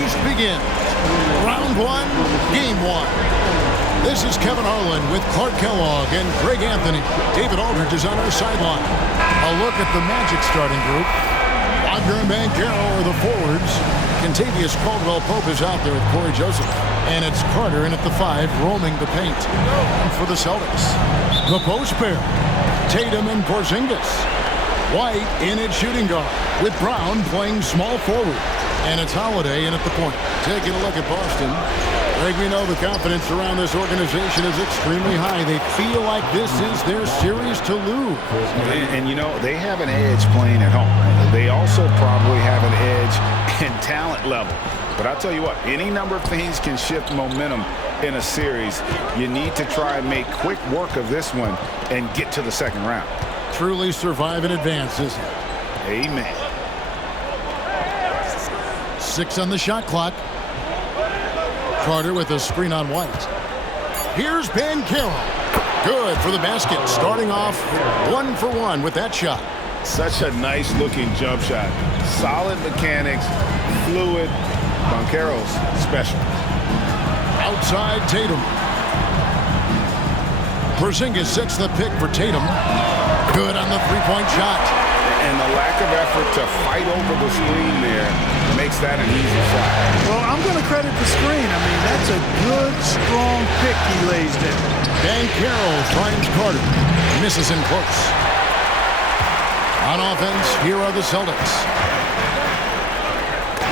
feast begins. Round one, game one. This is Kevin Harlan with Clark Kellogg and Greg Anthony. David Aldridge is on our sideline. A look at the Magic starting group. Wagner and Banchero are the forwards. Kentavious Caldwell-Pope is out there with Corey Joseph. And it's Carter in at the 5, roaming the paint. And for the Celtics, the post pair, Tatum and Porzingis. White in at shooting guard, with Brown playing small forward. And it's Holiday in at the point. Taking a look at Boston. Greg, we know the confidence around this organization is extremely high. They feel like this is their series to lose. And you know, they have an edge playing at home. They also probably have an edge in talent level. But I'll tell you what, any number of things can shift momentum in a series. You need to try and make quick work of this one and get to the second round. Truly survive in advance, isn't it? Amen. 6 on the shot clock. Carter with a screen on White. Here's Banchero. Good for the basket. Starting off 1 for 1 with that shot. Such a nice looking jump shot. Solid mechanics, fluid. Banchero's special. Outside Tatum. Porzingis sets the pick for Tatum. Good on the three-point shot. And the lack of effort to fight over the screen there makes that an easy shot. Well, I'm going to credit the screen. I mean, that's a good, strong pick he lays there. Banchero finds Carter. Misses him close. On offense, here are the Celtics.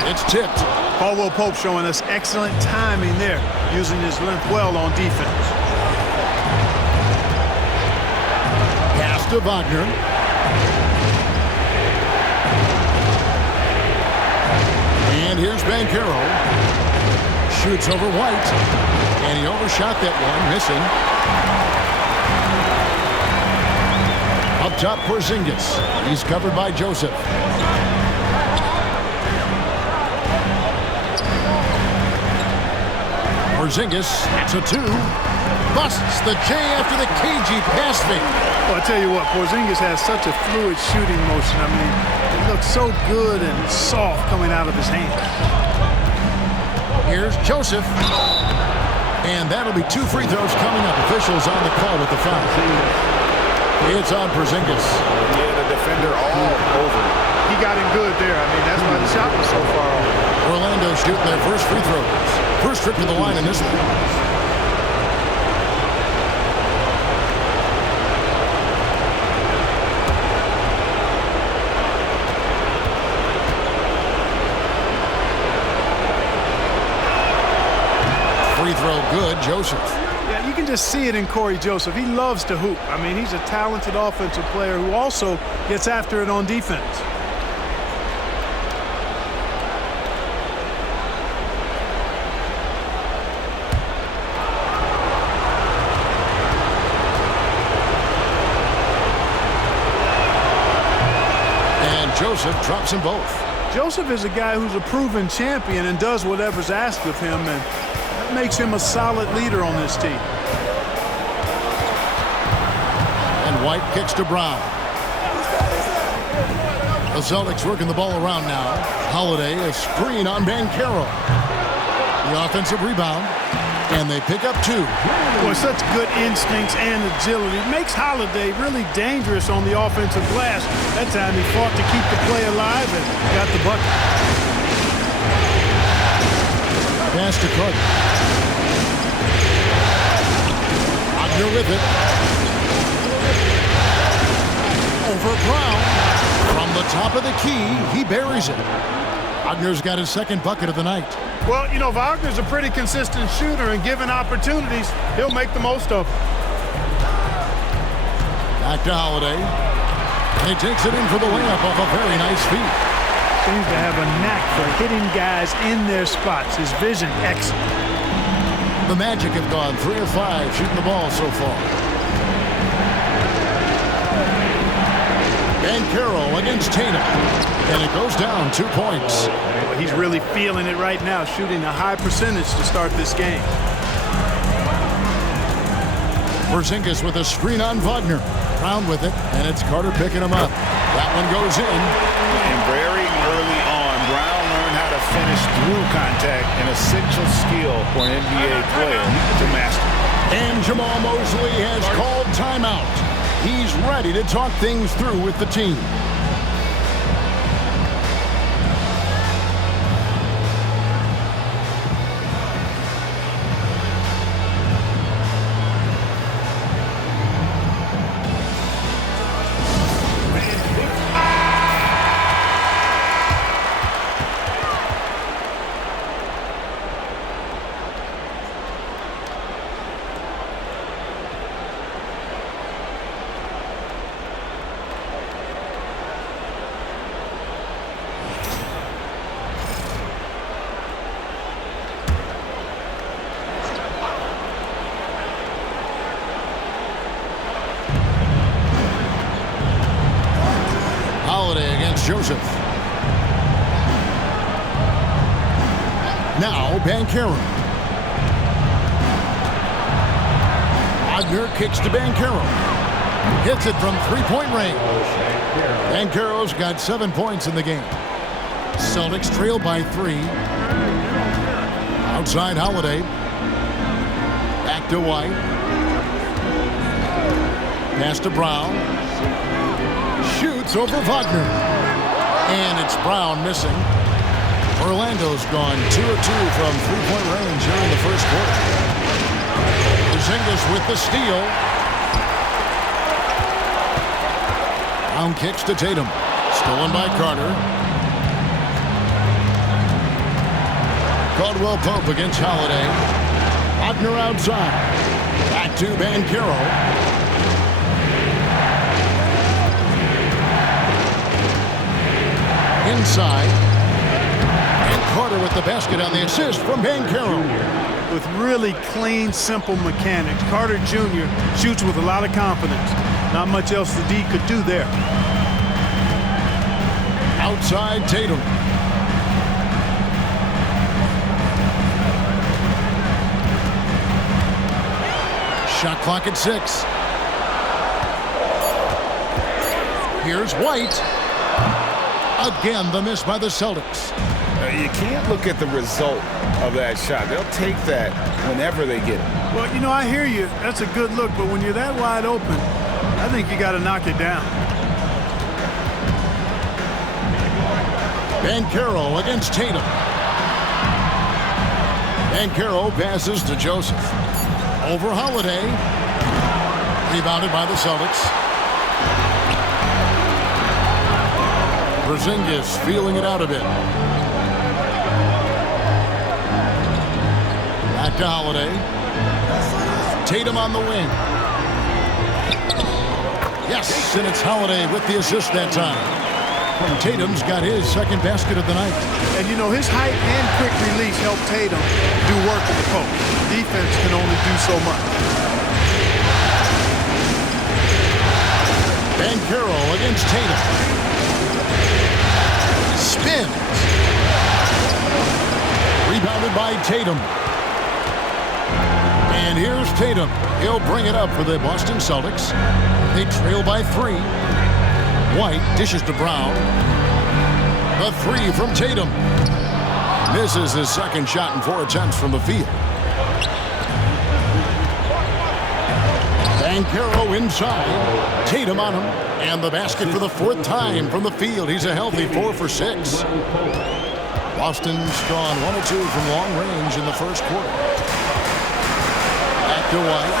It's tipped. Caldwell-Pope showing us excellent timing there, using his length well on defense. Pass to Wagner. And here's Banchero. Shoots over White. And he overshot that one, missing. Up top, Porzingis. He's covered by Joseph. Porzingis to 2. Busts the J after the cagey pass fake. Well, I tell you what, Porzingis has such a fluid shooting motion. I mean, it looks so good and soft coming out of his hands. Here's Joseph. And that'll be 2 free throws coming up. Officials on the call with the foul. It's on Porzingis. Yeah, the defender all over. He got him good there. I mean, that's why the shot was so far off. Orlando shooting their first free throws. First trip to the line in this one. Free throw good, Joseph. Yeah, you can just see it in Corey Joseph. He loves to hoop. I mean, he's a talented offensive player who also gets after it on defense. Joseph drops them both. Joseph is a guy who's a proven champion and does whatever's asked of him, and that makes him a solid leader on this team. And White kicks to Brown. The Celtics working the ball around now. Holiday, a screen on Banchero. The offensive rebound. And they pick up 2. Boy, such good instincts and agility. It makes Holiday really dangerous on the offensive glass. That time he fought to keep the play alive and got the bucket. Pass to Carter. Wagner with it. Over Brown. From the top of the key, he buries it. Wagner's got his second bucket of the night. Well, you know, Wagner's a pretty consistent shooter, and given opportunities, he'll make the most of them. Back to Holiday. And he takes it in for the layup off a very nice feed. Seems to have a knack for hitting guys in their spots. His vision, excellent. The Magic have gone 3 of 5 shooting the ball so far. Banchero against Tatum. And it goes down 2 points. He's really feeling it right now, shooting a high percentage to start this game. Porzingis with a screen on Wagner. Brown with it, and it's Carter picking him up. That one goes in. And very early on, Brown learned how to finish through contact, an essential skill for an NBA player to master. And Jamal Mosley has called timeout. He's ready to talk things through with the team. Joseph. Now Banchero. Wagner kicks to Banchero. Hits it from three-point range. Banchero's got 7 points in the game. Celtics trail by 3. Outside Holiday. Back to White. Pass to Brown. Shoots over Wagner. And it's Brown missing. Orlando's gone 2 of 2 from three-point range here in the first quarter. Porzingis with the steal. Brown kicks to Tatum. Stolen by Carter. Caldwell Pope against Holiday. Wagner outside. Back to Banchero. Inside. And Carter with the basket on the assist from Banchero. With really clean, simple mechanics, Carter Jr. shoots with a lot of confidence. Not much else the D could do there. Outside Tatum. Shot clock at 6. Here's White. Again, the miss by the Celtics. You can't look at the result of that shot. They'll take that whenever they get it. Well, you know, I hear you. That's a good look, but when you're that wide open, I think you got to knock it down. Banchero against Tatum. Banchero passes to Joseph. Over Holiday. Rebounded by the Celtics. Porzingis feeling it out a bit. Back to Holiday. Tatum on the wing. Yes, and it's Holiday with the assist that time. Tatum's got his second basket of the night. And, you know, his height and quick release help Tatum do work in the post. Defense can only do so much. Banchero against Tatum. Spins. Rebounded by Tatum. And here's Tatum. He'll bring it up for the Boston Celtics. They trail by 3. White dishes to Brown. The 3 from Tatum. Misses his second shot in 4 attempts from the field. Banchero inside. Tatum on him. And the basket for the 4th time from the field. He's a healthy 4 for 6. Boston's gone 1 of 2 from long range in the first quarter. Back to White.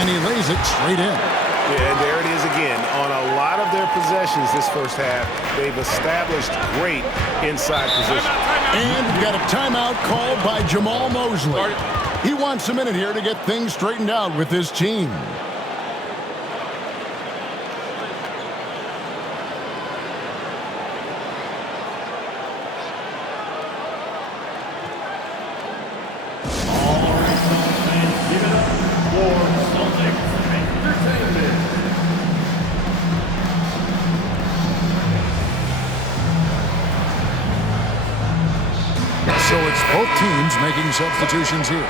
And he lays it straight in. Yeah, and there it is again. On a lot of their possessions this first half, they've established great inside position. And we've got a timeout called by Jamal Mosley. He wants a minute here to get things straightened out with his team. So it's both teams making substitutions here.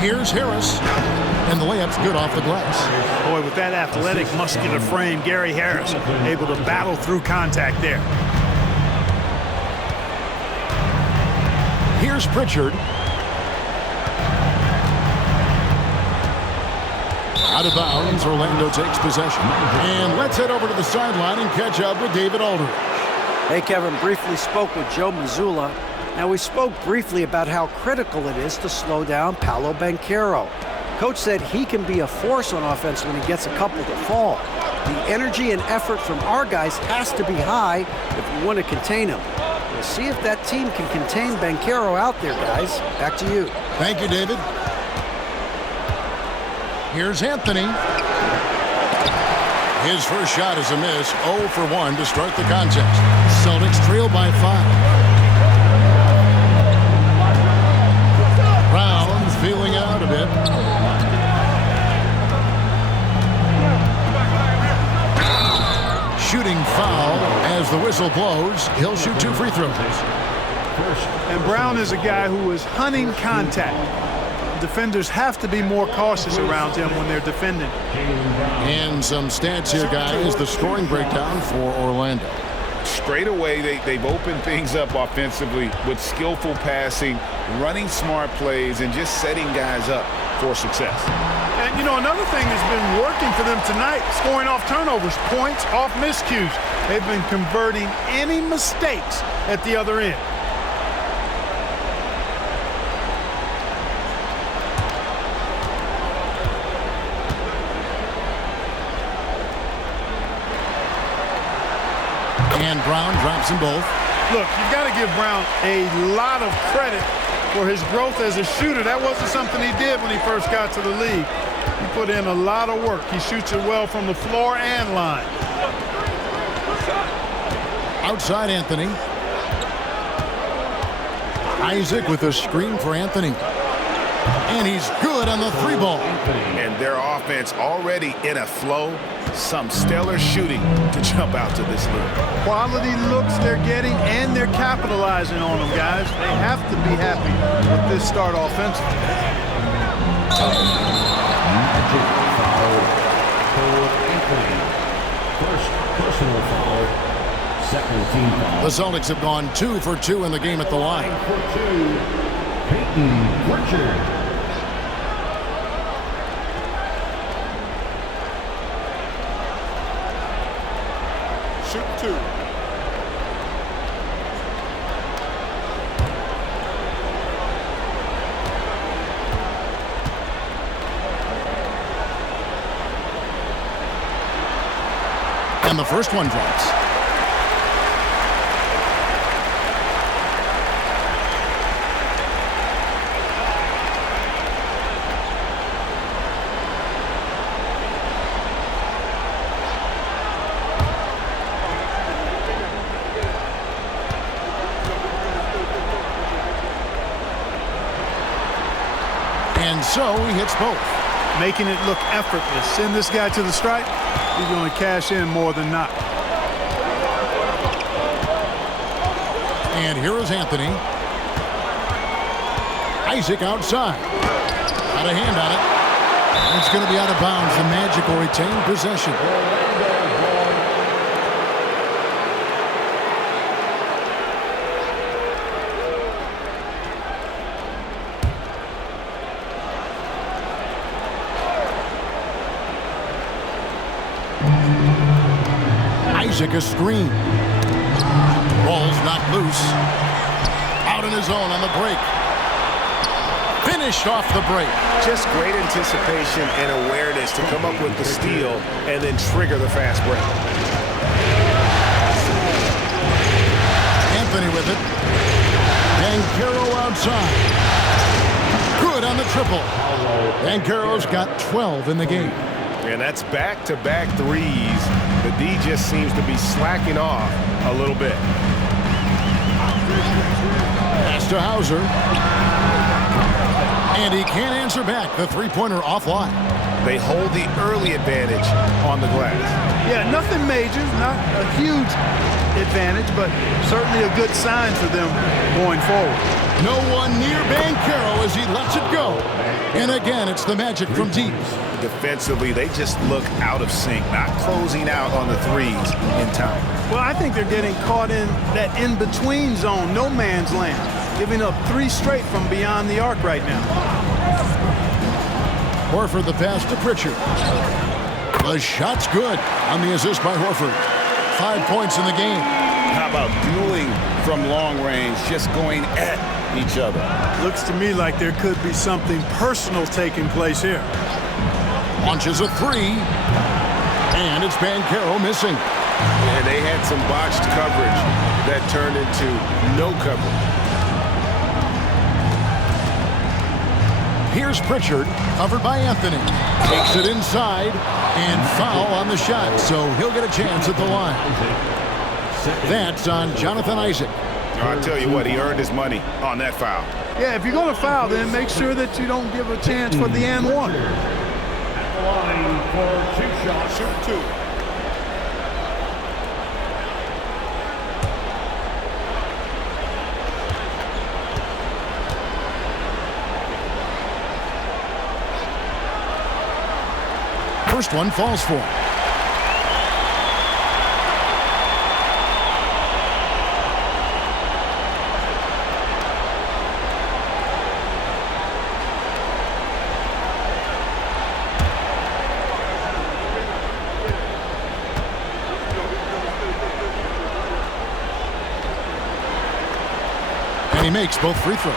Here's Harris. And the layup's good off the glass. Boy, with that athletic, muscular frame, Gary Harris able to battle through contact there. Here's Pritchard. Out of bounds, Orlando takes possession. And let's head over to the sideline and catch up with David Aldridge. Hey, Kevin, briefly spoke with Joe Mazzulla. Now, we spoke briefly about how critical it is to slow down Paolo Banchero. Coach said he can be a force on offense when he gets a couple to fall. The energy and effort from our guys has to be high if we want to contain him. We'll see if that team can contain Banchero out there, guys. Back to you. Thank you, David. Here's Anthony. His first shot is a miss. 0 for 1 to start the contest. Celtics trail by 5. Brown feeling out a bit. Shooting foul as the whistle blows. He'll shoot 2 free throws. And Brown is a guy who is hunting contact. Defenders have to be more cautious around him when they're defending. And some stats here, guys. The scoring breakdown for Orlando. Straight away, they've opened things up offensively with skillful passing, running smart plays, and just setting guys up for success. And, you know, another thing that's been working for them tonight, scoring off turnovers, points off miscues. They've been converting any mistakes at the other end. And Brown drops them both. Look, you've got to give Brown a lot of credit for his growth as a shooter. That wasn't something he did when he first got to the league. He put in a lot of work. He shoots it well from the floor and line. Outside Anthony. Isaac with a screen for Anthony. And he's good on the 3-ball. And their offense already in a flow. Some stellar shooting to jump out to this league. Quality looks they're getting, and they're capitalizing on them, guys. They have to be happy with this start offensively. Magic foul for Anthony. First personal foul. Second team foul. The Celtics have gone 2 for 2 in the game at the line. For 2, Peyton Pritchard. Shoot 2. And the first one drops. And so he hits both. Making it look effortless. Send this guy to the stripe. He's going to cash in more than not. And here is Anthony. Isaac outside. Got a hand on it. It's going to be out of bounds. The Magic will retain possession. Isaac a screen. Ball's knocked loose. Out on his own on the break. Finished off the break. Just great anticipation and awareness to come up with the steal and then trigger the fast break. Anthony with it. Banchero outside. Good on the triple. Banchero's got 12 in the game. And that's back-to-back threes. The D just seems to be slacking off a little bit. Pass to Hauser. And he can't answer back. The three-pointer offline. They hold the early advantage on the glass. Yeah, nothing major, not a huge advantage, but certainly a good sign for them going forward. No one near Banchero as he lets it go. And again, it's the Magic from deep. Defensively, they just look out of sync, not closing out on the threes in time. Well, I think they're getting caught in that in-between zone, no man's land, giving up 3 straight from beyond the arc right now. Horford the pass to Pritchard. The shot's good on the assist by Horford. 5 points in the game. How about dueling from long range, just going at each other? Looks to me like there could be something personal taking place here. Launches a 3. And it's Banchero missing. And they had some botched coverage that turned into no coverage. Here's Pritchard, covered by Anthony. Takes it inside, and foul on the shot, so he'll get a chance at the line. That's on Jonathan Isaac. I'll tell you what, he earned his money on that foul. Yeah, if you're going to foul, then make sure that you don't give a chance for the and one. At the line for 2 shots. Shoot 2. First one falls for him. And he makes both free throws.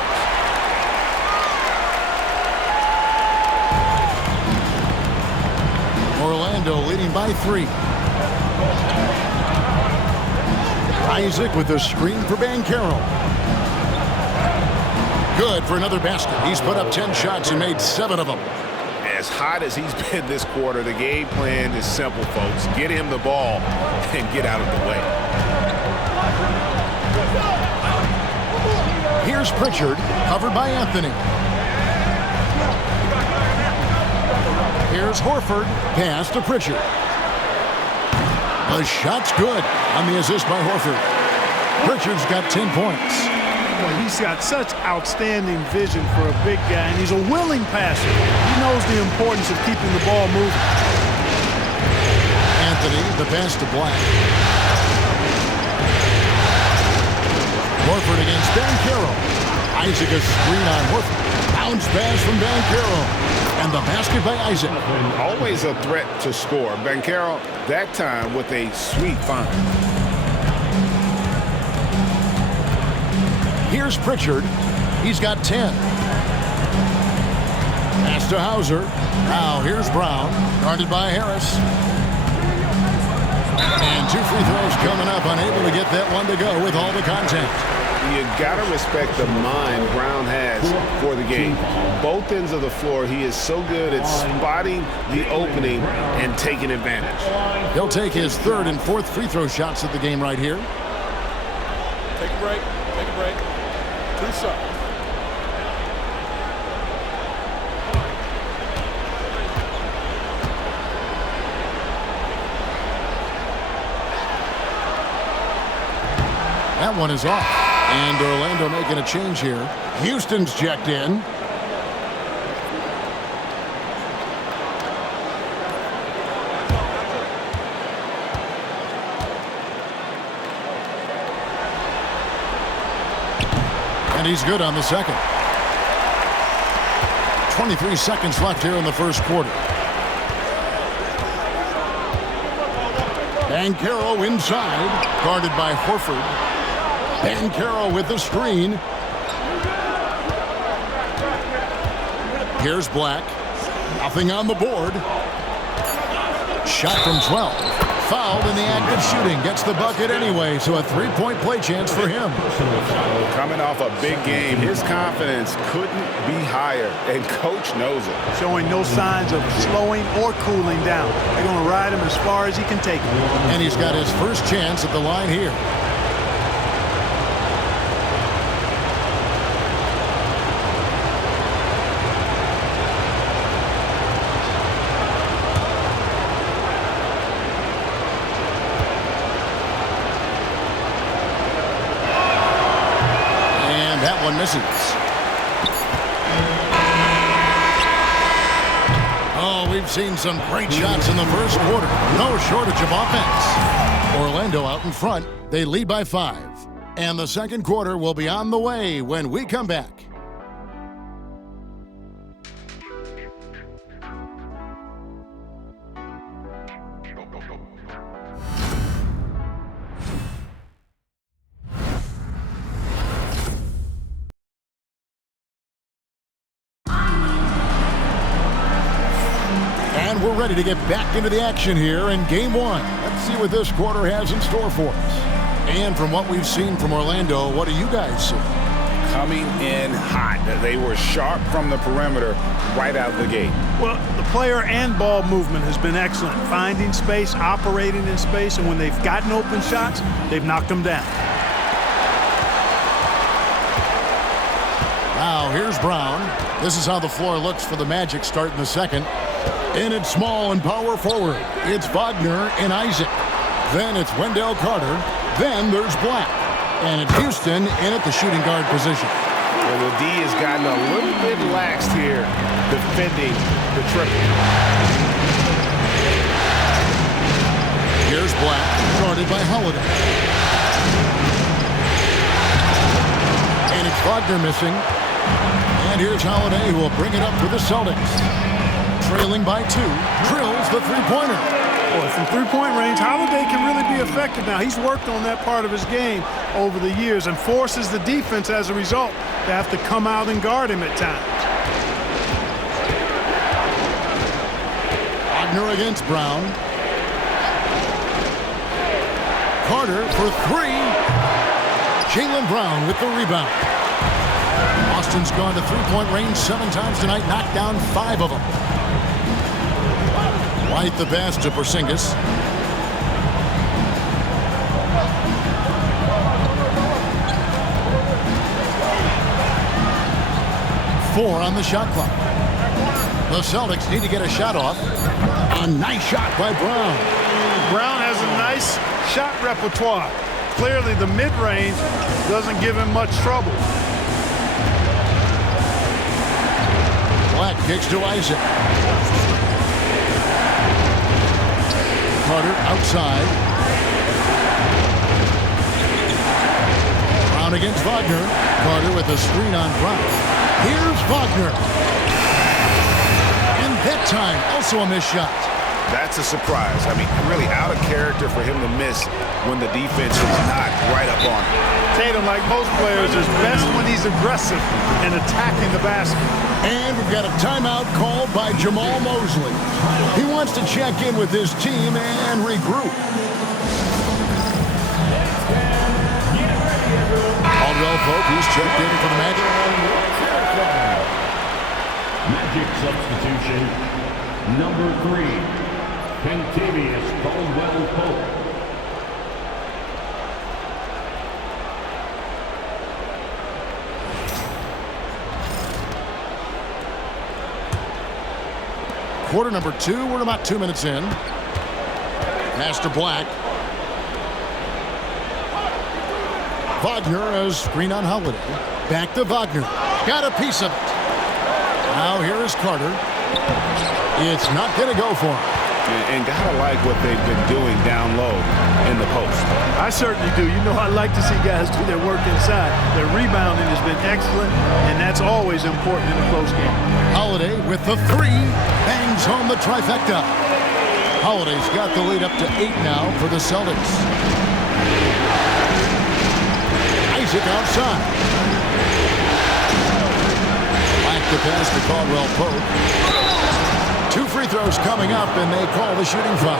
Orlando leading by 3. Isaac with a screen for Banchero. Good for another basket. He's put up 10 shots and made 7 of them. As hot as he's been this quarter, the game plan is simple, folks. Get him the ball and get out of the way. Here's Pritchard, covered by Anthony. Here's Horford, pass to Pritchard. The shot's good on the assist by Horford. Pritchard's got 10 points. Well, he's got such outstanding vision for a big guy, and he's a willing passer. He knows the importance of keeping the ball moving. Anthony, the pass to Black. Horford against Banchero. Isaac a screen on Horford. Bounce pass from Banchero. And the basket by Isaac. Always a threat to score. Banchero, that time with a sweet find. Here's Pritchard. He's got 10. Pass to Hauser. Now here's Brown. Guarded by Harris. And 2 free throws coming up. Unable to get that one to go with all the contact. You gotta respect the mind Brown has for the game. Both ends of the floor, he is so good at spotting the opening and taking advantage. He'll take his 3rd and 4th free throw shots of the game right here. Take a break. Take a break. 2 shots. That one is off. And Orlando making a change here. Houston's checked in. And he's good on the second. 23 seconds left here in the first quarter. Banchero inside, guarded by Horford. Banchero with the screen. Here's Black. Nothing on the board. Shot from 12. Fouled in the act of shooting. Gets the bucket anyway, so a 3-point play chance for him. Coming off a big game, his confidence couldn't be higher, and coach knows it. Showing no signs of slowing or cooling down. They're going to ride him as far as he can take him. And he's got his first chance at the line here. Misses. seen some great shots in the first quarter. No shortage of offense. Orlando out in front. They lead by 5. And the second quarter will be on the way when we come back. And we're ready to get back into the action here in Game 1. Let's see what this quarter has in store for us. And from what we've seen from Orlando, what do you guys see? Coming in hot. They were sharp from the perimeter right out of the gate. Well, the player and ball movement has been excellent. Finding space, operating in space, and when they've gotten open shots, they've knocked them down. Now, here's Brown. This is how the floor looks for the Magic starting the second. And it's small and power forward. It's Wagner and Isaac. Then it's Wendell Carter. Then there's Black. And it's Houston in at the shooting guard position. Well, the D has gotten a little bit laxed here defending the triple. Here's Black, guarded by Holiday. And it's Wagner missing. And here's Holiday, who will bring it up for the Celtics. Trailing by 2, drills the three-pointer. Boy, from three-point range, Holiday can really be effective now. He's worked on that part of his game over the years and forces the defense as a result to have to come out and guard him at times. Wagner against Brown. Carter for 3. Jaylen Brown with the rebound. Austin's gone to three-point range 7 times tonight, knocked down 5 of them. White the pass to Porzingis. 4 on the shot clock. The Celtics need to get a shot off. A nice shot by Brown. Brown has a nice shot repertoire. Clearly, the mid-range doesn't give him much trouble. Black kicks to Isaac. Carter outside. Brown against Wagner. Carter with a screen on Brown. Here's Wagner. And that time, also a missed shot. That's a surprise. I mean, really out of character for him to miss when the defense is not right up on him. Tatum, like most players, is best when he's aggressive and attacking the basket. And we've got a timeout called by Jamal Mosley. He wants to check in with his team and regroup. Caldwell Pope, he's checked in for the Magic. Magic substitution, number 3, Kentavious Caldwell-Pope. Quarter number 2, we're about 2 minutes in. Pass to Black. Wagner as screen on Holiday. Back to Wagner. Got a piece of it. Now here is Carter. It's not going to go for him. And gotta like what they've been doing down low in the post. I certainly do. You know, I like to see guys do their work inside. Their rebounding has been excellent, and that's always important in a close game. Holiday with the 3. Bangs home the trifecta. Holiday's got the lead up to 8 now for the Celtics. Isaac outside. Back the pass to Caldwell Pope. 2 free throws coming up, and they call the shooting foul.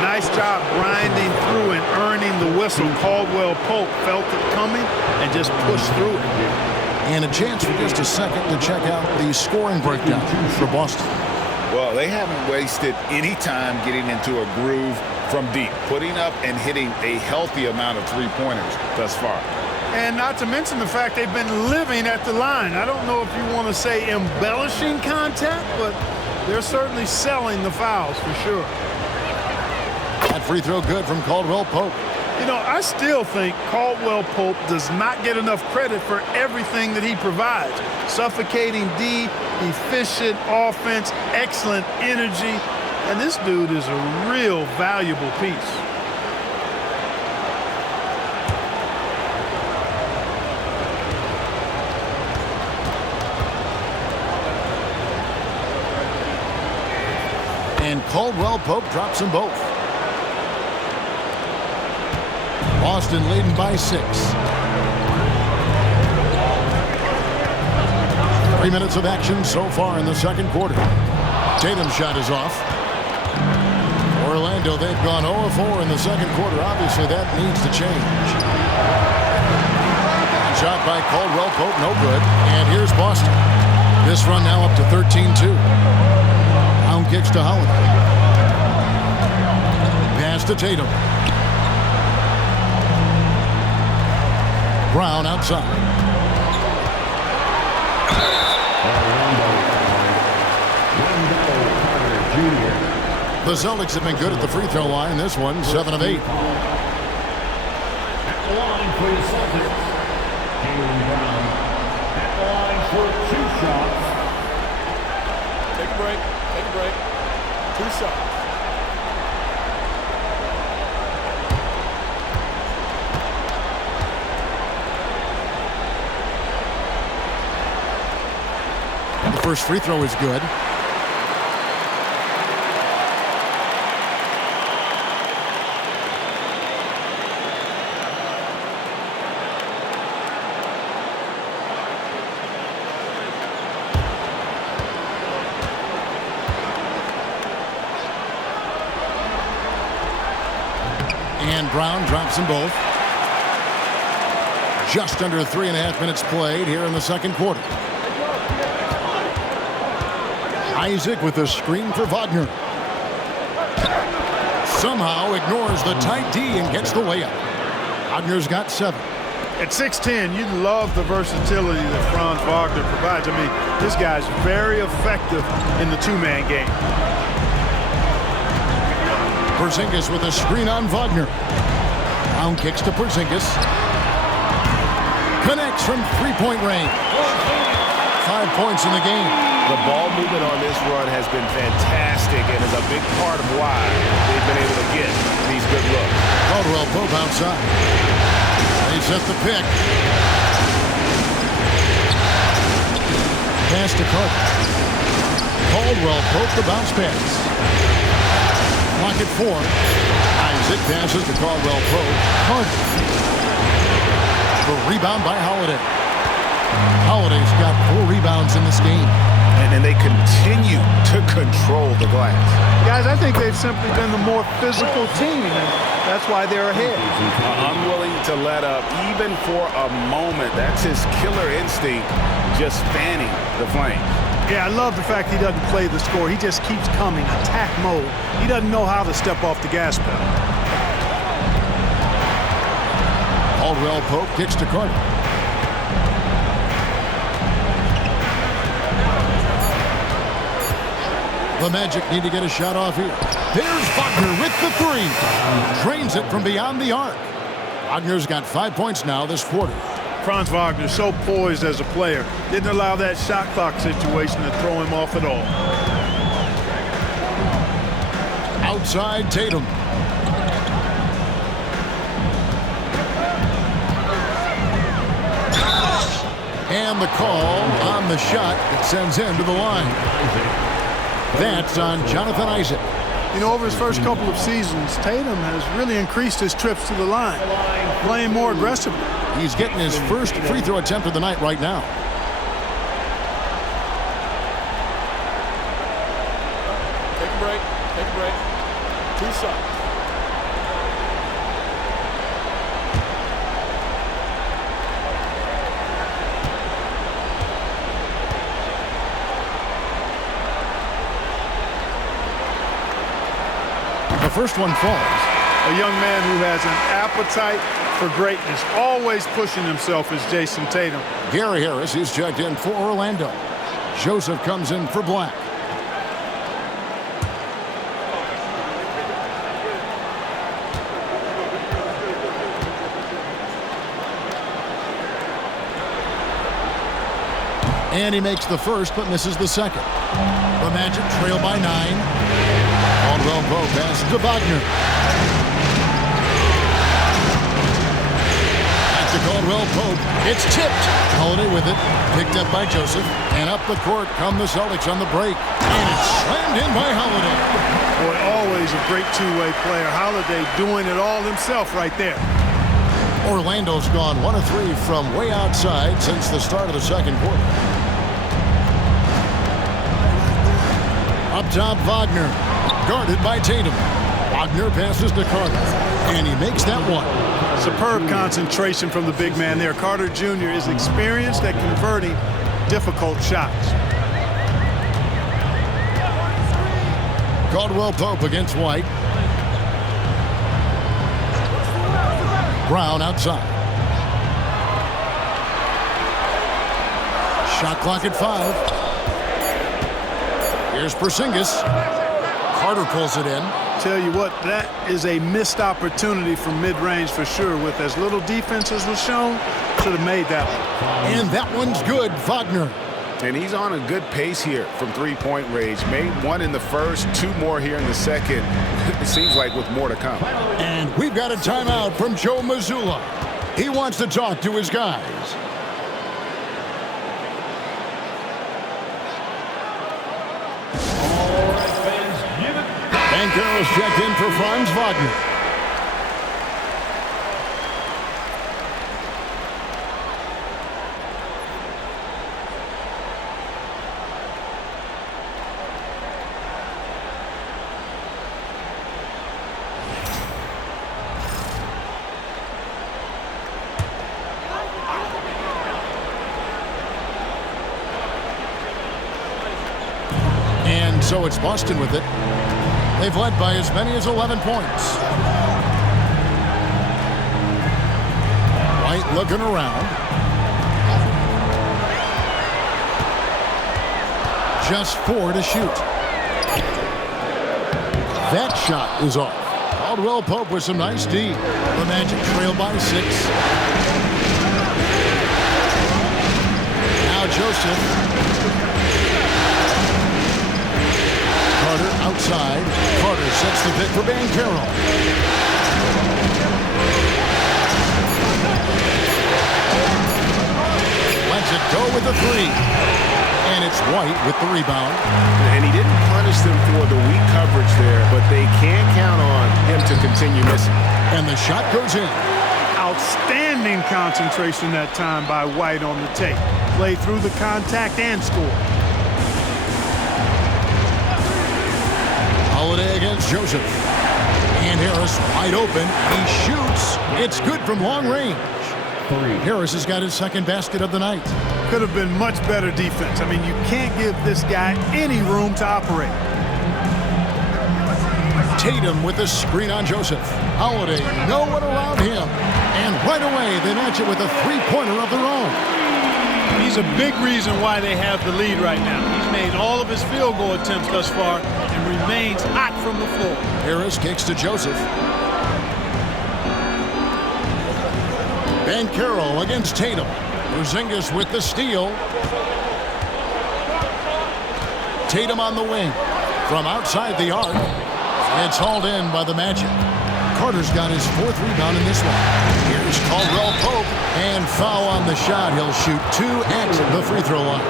Nice job grinding through and earning the whistle. Caldwell Pope felt it coming and just pushed through it. And a chance for just a second to check out the scoring breakdown for Boston. Well, they haven't wasted any time getting into a groove from deep, putting up and hitting a healthy amount of three-pointers thus far. And not to mention the fact they've been living at the line. I don't know if you want to say embellishing contact, but they're certainly selling the fouls for sure. That free throw good from Caldwell Pope. You know, I still think Caldwell Pope does not get enough credit for everything that he provides. Suffocating D, efficient offense, excellent energy, and this dude is a real valuable piece. And Caldwell Pope drops them both. Boston leading by 6. 3 minutes of action so far in the second quarter. Tatum's shot is off. Orlando, they've gone 0-4 in the second quarter. Obviously, that needs to change. Shot by Caldwell Pope, no good. And here's Boston. This run now up to 13-2. Brown kicks to Holiday. Pass to Tatum. Brown outside. The Celtics have been good at the free throw line. This one, 7 of 8. At the line for the Celtics, Jaylen Brown. At the line for 2 shots. Take a break. Take a break. 2 shots. The first free throw is good. And Brown drops them both. Just under 3.5 minutes played here in the second quarter. Isaac with a screen for Wagner. Somehow ignores the tight D and gets the layup. Wagner's got 7. At 6'10", you love the versatility that Franz Wagner provides. I mean, this guy's very effective in the two-man game. Porzingis with a screen on Wagner. Brown kicks to Porzingis. Connects from three-point range. 5 points in the game. The ball movement on this run has been fantastic and is a big part of why they've been able to get these good looks. Caldwell Pope outside. They set the pick. Pass to Carter. Caldwell Pope the bounce pass. Clock at 4. Isaac passes to Caldwell Pope. Carter. The rebound by Holiday. Holiday's got 4 rebounds in this game. And they continue to control the glass. Guys, I think they've simply been the more physical team, and that's why they're ahead. Unwilling to let up even for a moment. That's his killer instinct, just fanning the flame. Yeah, I love the fact he doesn't play the score. He just keeps coming, attack mode. He doesn't know how to step off the gas pedal. Caldwell Pope kicks to Carter. The Magic need to get a shot off here. There's Wagner with the 3. Drains it from beyond the arc. Wagner's got 5 points now this quarter. Franz Wagner, so poised as a player. Didn't allow that shot clock situation to throw him off at all. Outside Tatum. And the call on the shot that sends him to the line. That's on Jonathan Isaac. You know, over his first couple of seasons, Tatum has really increased his trips to the line, playing more aggressively. He's getting his first free throw attempt of the night right now. Take a break. Take a break. 2 shots. The first one falls. A young man who has an appetite for greatness, always pushing himself, is Jason Tatum. Gary Harris is checked in for Orlando. Joseph comes in for Black. And he makes the first, but misses the second. The Magic trail by 9. Caldwell Pope passes to Wagner. Back to Caldwell Pope. It's tipped. Holiday with it. Picked up by Joseph. And up the court come the Celtics on the break. And it's slammed in by Holiday. Boy, always a great two-way player. Holiday doing it all himself right there. Orlando's gone 1 of 3 from way outside since the start of the second quarter. Up top, Wagner. Guarded by Tatum. Wagner passes to Carter. And he makes that one. Superb concentration from the big man there. Carter Jr. is experienced at converting difficult shots. Caldwell Pope against White. Brown outside. Shot clock at 5. Here's Porzingis. Carter pulls it in. Tell you what, that is a missed opportunity from mid-range for sure. With as little defense as was shown, should have made that one. And that one's good, Wagner. And he's on a good pace here from three-point range. Made one in the first, 2 more here in the second. It seems like with more to come. And we've got a timeout from Joe Mazzulla. He wants to talk to his guys. And Carroll's checked in for Franz Wagner. And so it's Boston with it. They've led by as many as 11 points. White looking around. Just 4 to shoot. That shot is off. Caldwell Pope with some nice D. The Magic trail by 6. Now Joseph. Carter outside. Carter sets the pick for Banchero. Lets it go with the 3. And it's White with the rebound. And he didn't punish them for the weak coverage there, but they can't count on him to continue missing. And the shot goes in. Outstanding concentration that time by White on the tape. Played through the contact and scored. Holiday against Joseph. And Harris wide open. He shoots. It's good from long range. Harris has got his second basket of the night. Could have been much better defense. I mean, you can't give this guy any room to operate. Tatum with the screen on Joseph. Holiday, no one around him. And right away, they match it with a three-pointer of their own. He's a big reason why they have the lead right now. He's made all of his field goal attempts thus far and remains hot from the floor. Harris kicks to Joseph. Banchero against Tatum. Porzingis with the steal. Tatum on the wing. From outside the arc. It's hauled in by the Magic. Carter's got his 4th rebound in this one. Here's Caldwell Pope. And foul on the shot. He'll shoot 2 at the free throw line.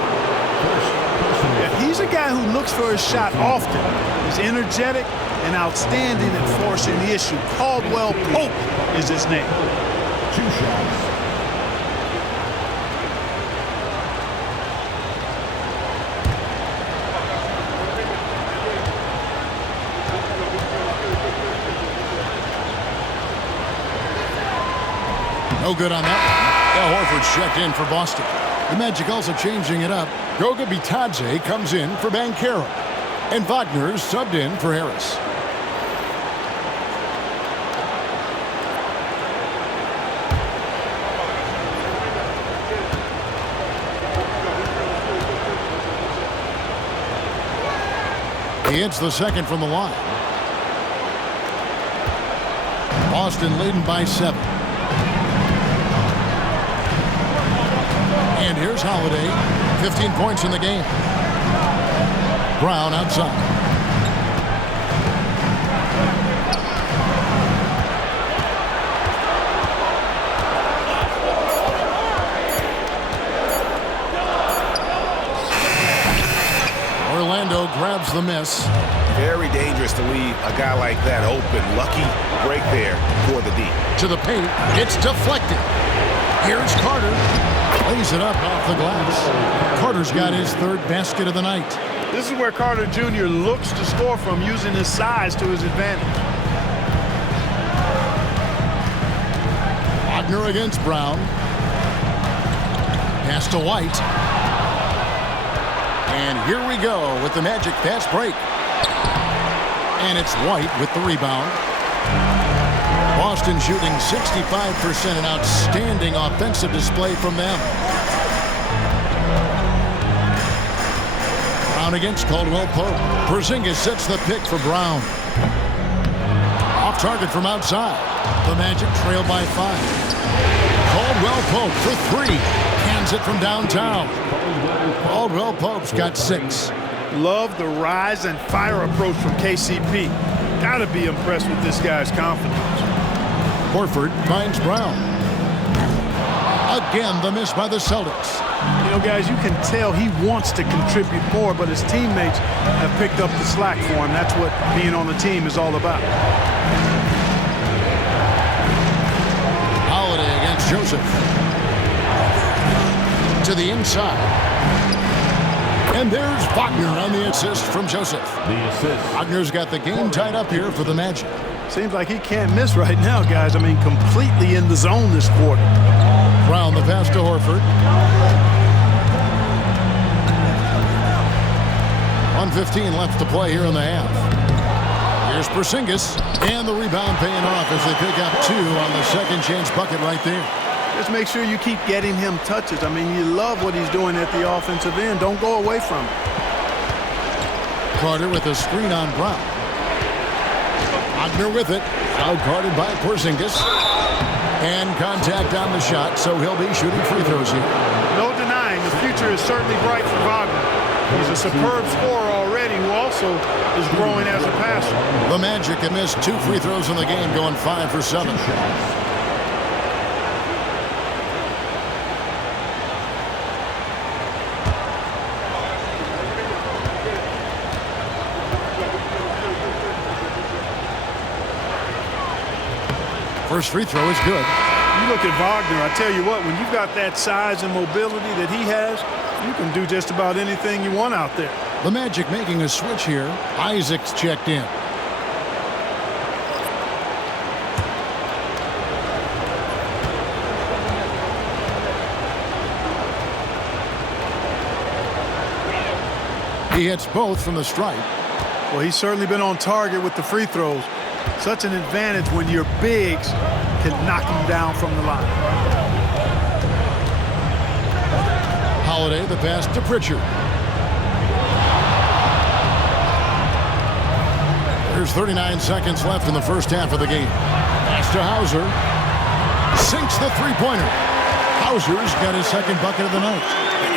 Yeah, he's a guy who looks for his shot often. He's energetic and outstanding at forcing the issue. Caldwell Pope is his name. 2 shots. No good on that. Al Horford's checked in for Boston. The Magic also changing it up. Goga Bitadze comes in for Banchero. And Wagner's subbed in for Harris. He hits the second from the line. Boston leading by 7. And here's Holiday. 15 points in the game. Brown outside. Orlando grabs the miss. Very dangerous to leave a guy like that open. Lucky break there for the D. To the paint. It's deflected. Here's Carter. Lays it up off the glass. Carter's got his third basket of the night. This is where Carter Jr. looks to score from, using his size to his advantage. Wagner against Brown. Pass to White. And here we go with the Magic fast break. And it's White with the rebound. Boston shooting 65%, an outstanding offensive display from them. Brown against Caldwell Pope. Porzingis sets the pick for Brown. Off target from outside. The Magic trail by 5. Caldwell Pope for 3. Hands it from downtown. Caldwell Pope's got 6. Love the rise and fire approach from KCP. Gotta be impressed with this guy's confidence. Horford finds Brown. Again, the miss by the Celtics. You know, guys, you can tell he wants to contribute more, but his teammates have picked up the slack for him. That's what being on the team is all about. Holiday against Joseph. To the inside. And there's Wagner on the assist from Joseph. The assist. Wagner's got the game tied up here for the Magic. Seems like he can't miss right now, guys. I mean, completely in the zone this quarter. Brown the pass to Horford. 1:15 left to play here in the half. Here's Porzingis, and the rebound paying off as they pick up 2 on the second chance bucket right there. Just make sure you keep getting him touches. I mean, you love what he's doing at the offensive end. Don't go away from it. Carter with a screen on Brown. Wagner with it. Out guarded by Porzingis. And contact on the shot, so he'll be shooting free throws here. No denying, the future is certainly bright for Wagner. He's a superb scorer already who also is growing as a passer. The Magic have missed 2 free throws in the game, going 5 for 7. First free throw is good. You look at Wagner, I tell you what, when you've got that size and mobility that he has, you can do just about anything you want out there. The Magic making a switch here. Isaac's checked in. He hits both from the stripe. Well, he's certainly been on target with the free throws. Such an advantage when your bigs can knock him down from the line. Holiday, the pass to Pritchard. There's 39 seconds left in the first half of the game. Pass to Hauser. Sinks the three-pointer. Hauser's got his second bucket of the night.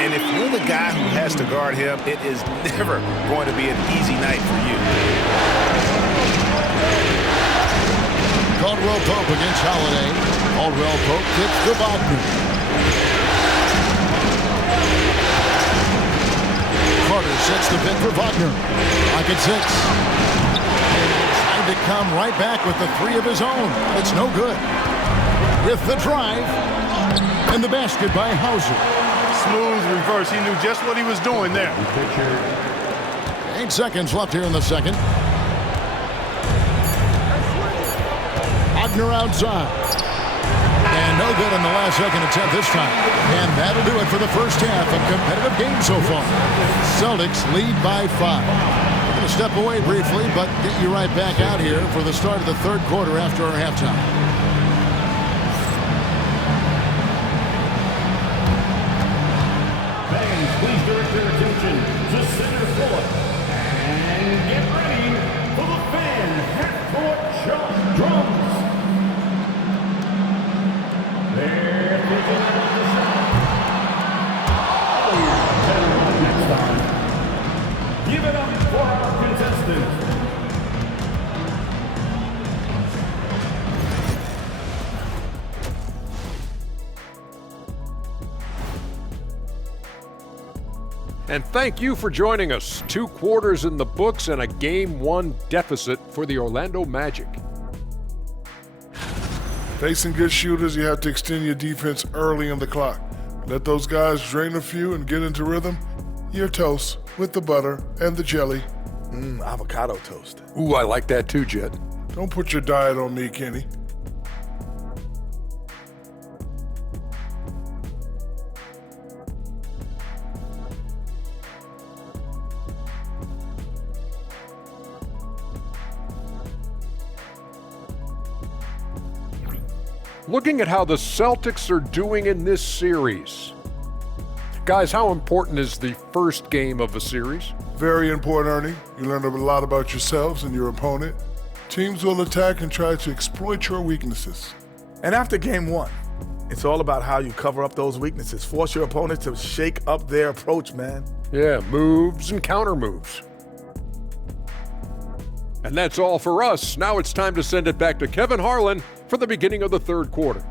And if you're the guy who has to guard him, it is never going to be an easy night for you. Caldwell Pope against Holiday. Caldwell Pope kicks to Wagner. Carter sets the pin for Wagner. Pocket 6. Trying to come right back with the 3 of his own. It's no good. With the drive. And the basket by Hauser. Smooth reverse. He knew just what he was doing there. 8 seconds left here in the second. Wagner outside. And no good on the last second attempt this time. And that'll do it for the first half. A competitive game so far. Celtics lead by 5. We're going to step away briefly, but get you right back out here for the start of the third quarter after our halftime. Fans, please direct their attention to center court. And get ready for the fan half-court jump drums. They're thinking about the shot. Give it up for our contestants. And thank you for joining us. 2 quarters in the books and a Game 1 deficit for the Orlando Magic. Facing good shooters, you have to extend your defense early in the clock. Let those guys drain a few and get into rhythm. You're toast with the butter and the jelly. Avocado toast. Ooh, I like that too, Jet. Don't put your diet on me, Kenny. Looking at how the Celtics are doing in this series. Guys, how important is the first game of a series? Very important, Ernie. You learn a lot about yourselves and your opponent. Teams will attack and try to exploit your weaknesses. And after game 1, it's all about how you cover up those weaknesses. Force your opponent to shake up their approach, man. Yeah, moves and counter moves. And that's all for us. Now it's time to send it back to Kevin Harlan for the beginning of the 3rd quarter.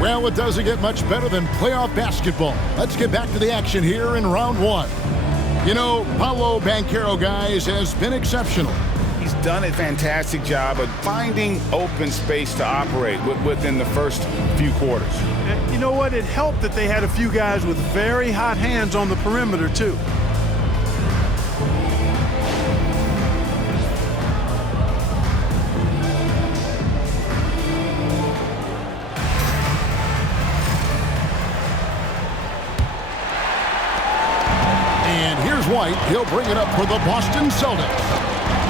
Well, it doesn't get much better than playoff basketball. Let's get back to the action here in round 1. You know, Paolo Banchero, guys, has been exceptional. He's done a fantastic job of finding open space to operate within the first few quarters. And you know what? It helped that they had a few guys with very hot hands on the perimeter, too. And here's White. He'll bring it up for the Boston Celtics.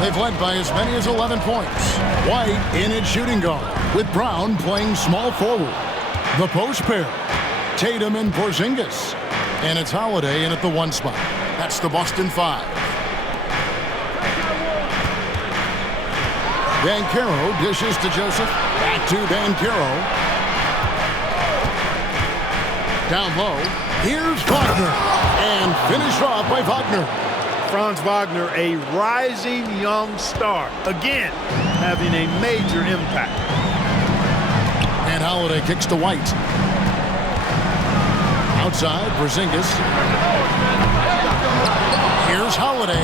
They've led by as many as 11 points. White in at shooting guard, with Brown playing small forward. The post pair, Tatum and Porzingis. And it's Holiday in at the 1 spot. That's the Boston 5. Banchero dishes to Joseph. Back to Banchero. Down low. Here's Wagner. And finished off by Wagner. Franz Wagner, a rising young star. Again, having a major impact. And Holiday kicks to White. Outside, Porzingis. Here's Holiday.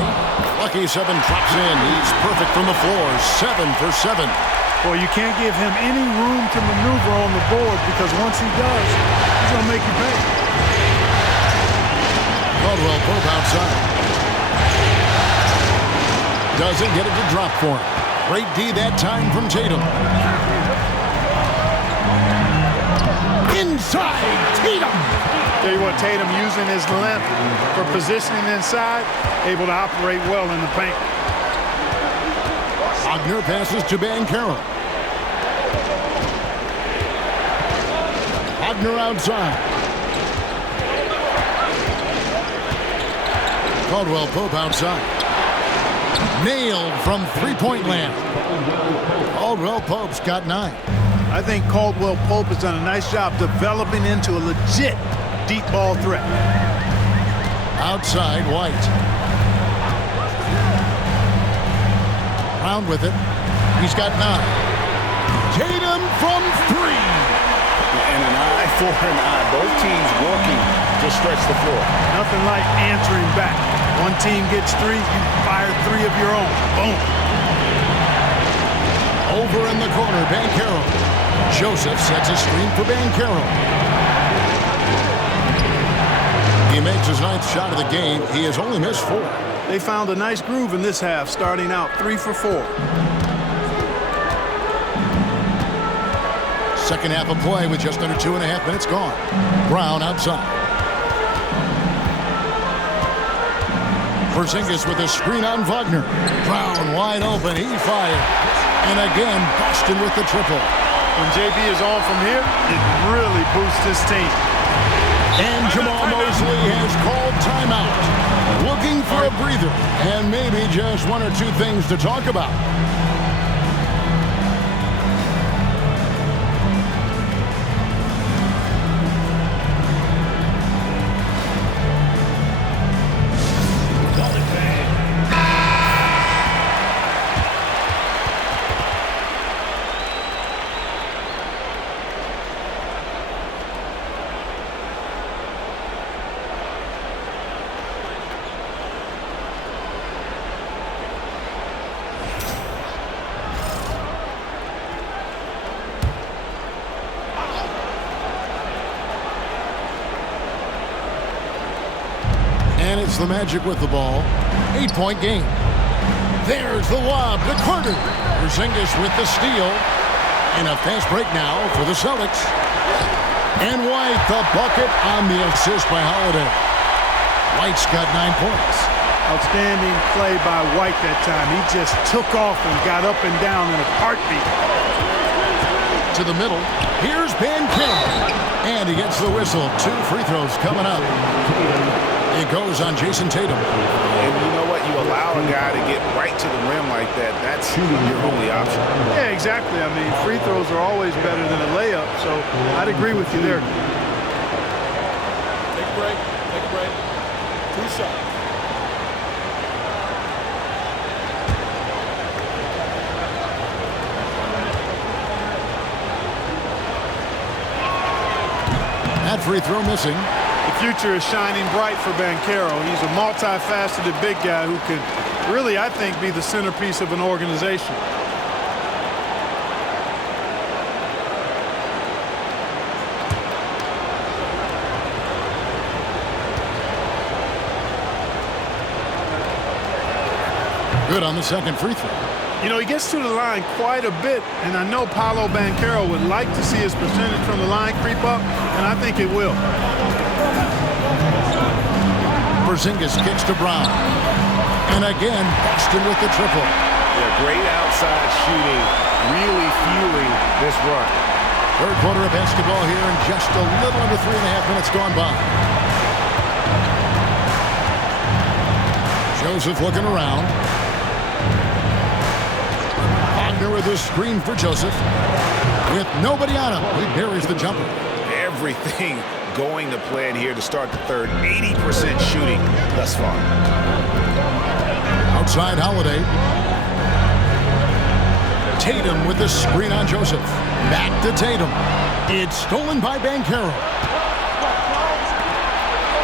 Lucky 7 drops in. He's perfect from the floor. 7 for 7. Well, you can't give him any room to maneuver on the board because once he does, he's going to make you pay. Caldwell Pope outside. Doesn't get it to drop for him. Great D that time from Tatum. Inside, Tatum. Tell you what, Tatum using his length for positioning inside, able to operate well in the paint. Wagner passes to Banchero. Wagner outside. Caldwell Pope outside. Nailed from 3-point land. Caldwell Pope's got 9. I think Caldwell Pope has done a nice job developing into a legit deep ball threat. Outside, White. Round with it. He's got 9. Tatum from 3. And an eye for an eye. Both teams working to stretch the floor. Nothing like answering back. One team gets 3, you fire 3 of your own. Boom. Over in the corner, Banchero. Joseph sets a screen for Banchero. He makes his 9th shot of the game. He has only missed 4. They found a nice groove in this half, starting out 3 for 4. Second half of play with just under 2.5 minutes gone. Brown outside. Porzingis with a screen on Wagner. Brown wide open. He fired. And again, Boston with the triple. When JB is on from here, it really boosts his team. And Jamal Mosley has called timeout. Looking for a breather and maybe just one or two things to talk about. And it's the Magic with the ball. 8-point game. There's the lob to Carter. Porzingis with the steal. And a fast break now for the Celtics. And White the bucket on the assist by Holiday. White's got 9 points. Outstanding play by White that time. He just took off and got up and down in a heartbeat. To the middle. Here's Banchero. And he gets the whistle. 2 free throws coming up. It goes on Jason Tatum. And you know what? You allow a guy to get right to the rim like that. That's your only option. Yeah, exactly. I mean, free throws are always better than a layup, so I'd agree with you there. Take a break. Take a break. 2 shots. That free throw missing. The future is shining bright for Banchero. He's a multifaceted big guy who could really, I think, be the centerpiece of an organization. Good on the second free throw. You know, he gets to the line quite a bit, and I know Paolo Banchero would like to see his percentage from the line creep up, and I think it will. Porzingis kicks to Brown. And again, Boston with the triple. Yeah, great outside shooting, really fueling this run. Third quarter of basketball here, and just a little under 3.5 minutes gone by. Joseph looking around. Wagner with a screen for Joseph. With nobody on him, he buries the jumper. Everything going to plan here to start the third. 80% shooting thus far. Outside Holiday. Tatum with the screen on Joseph. Back to Tatum. It's stolen by Banchero.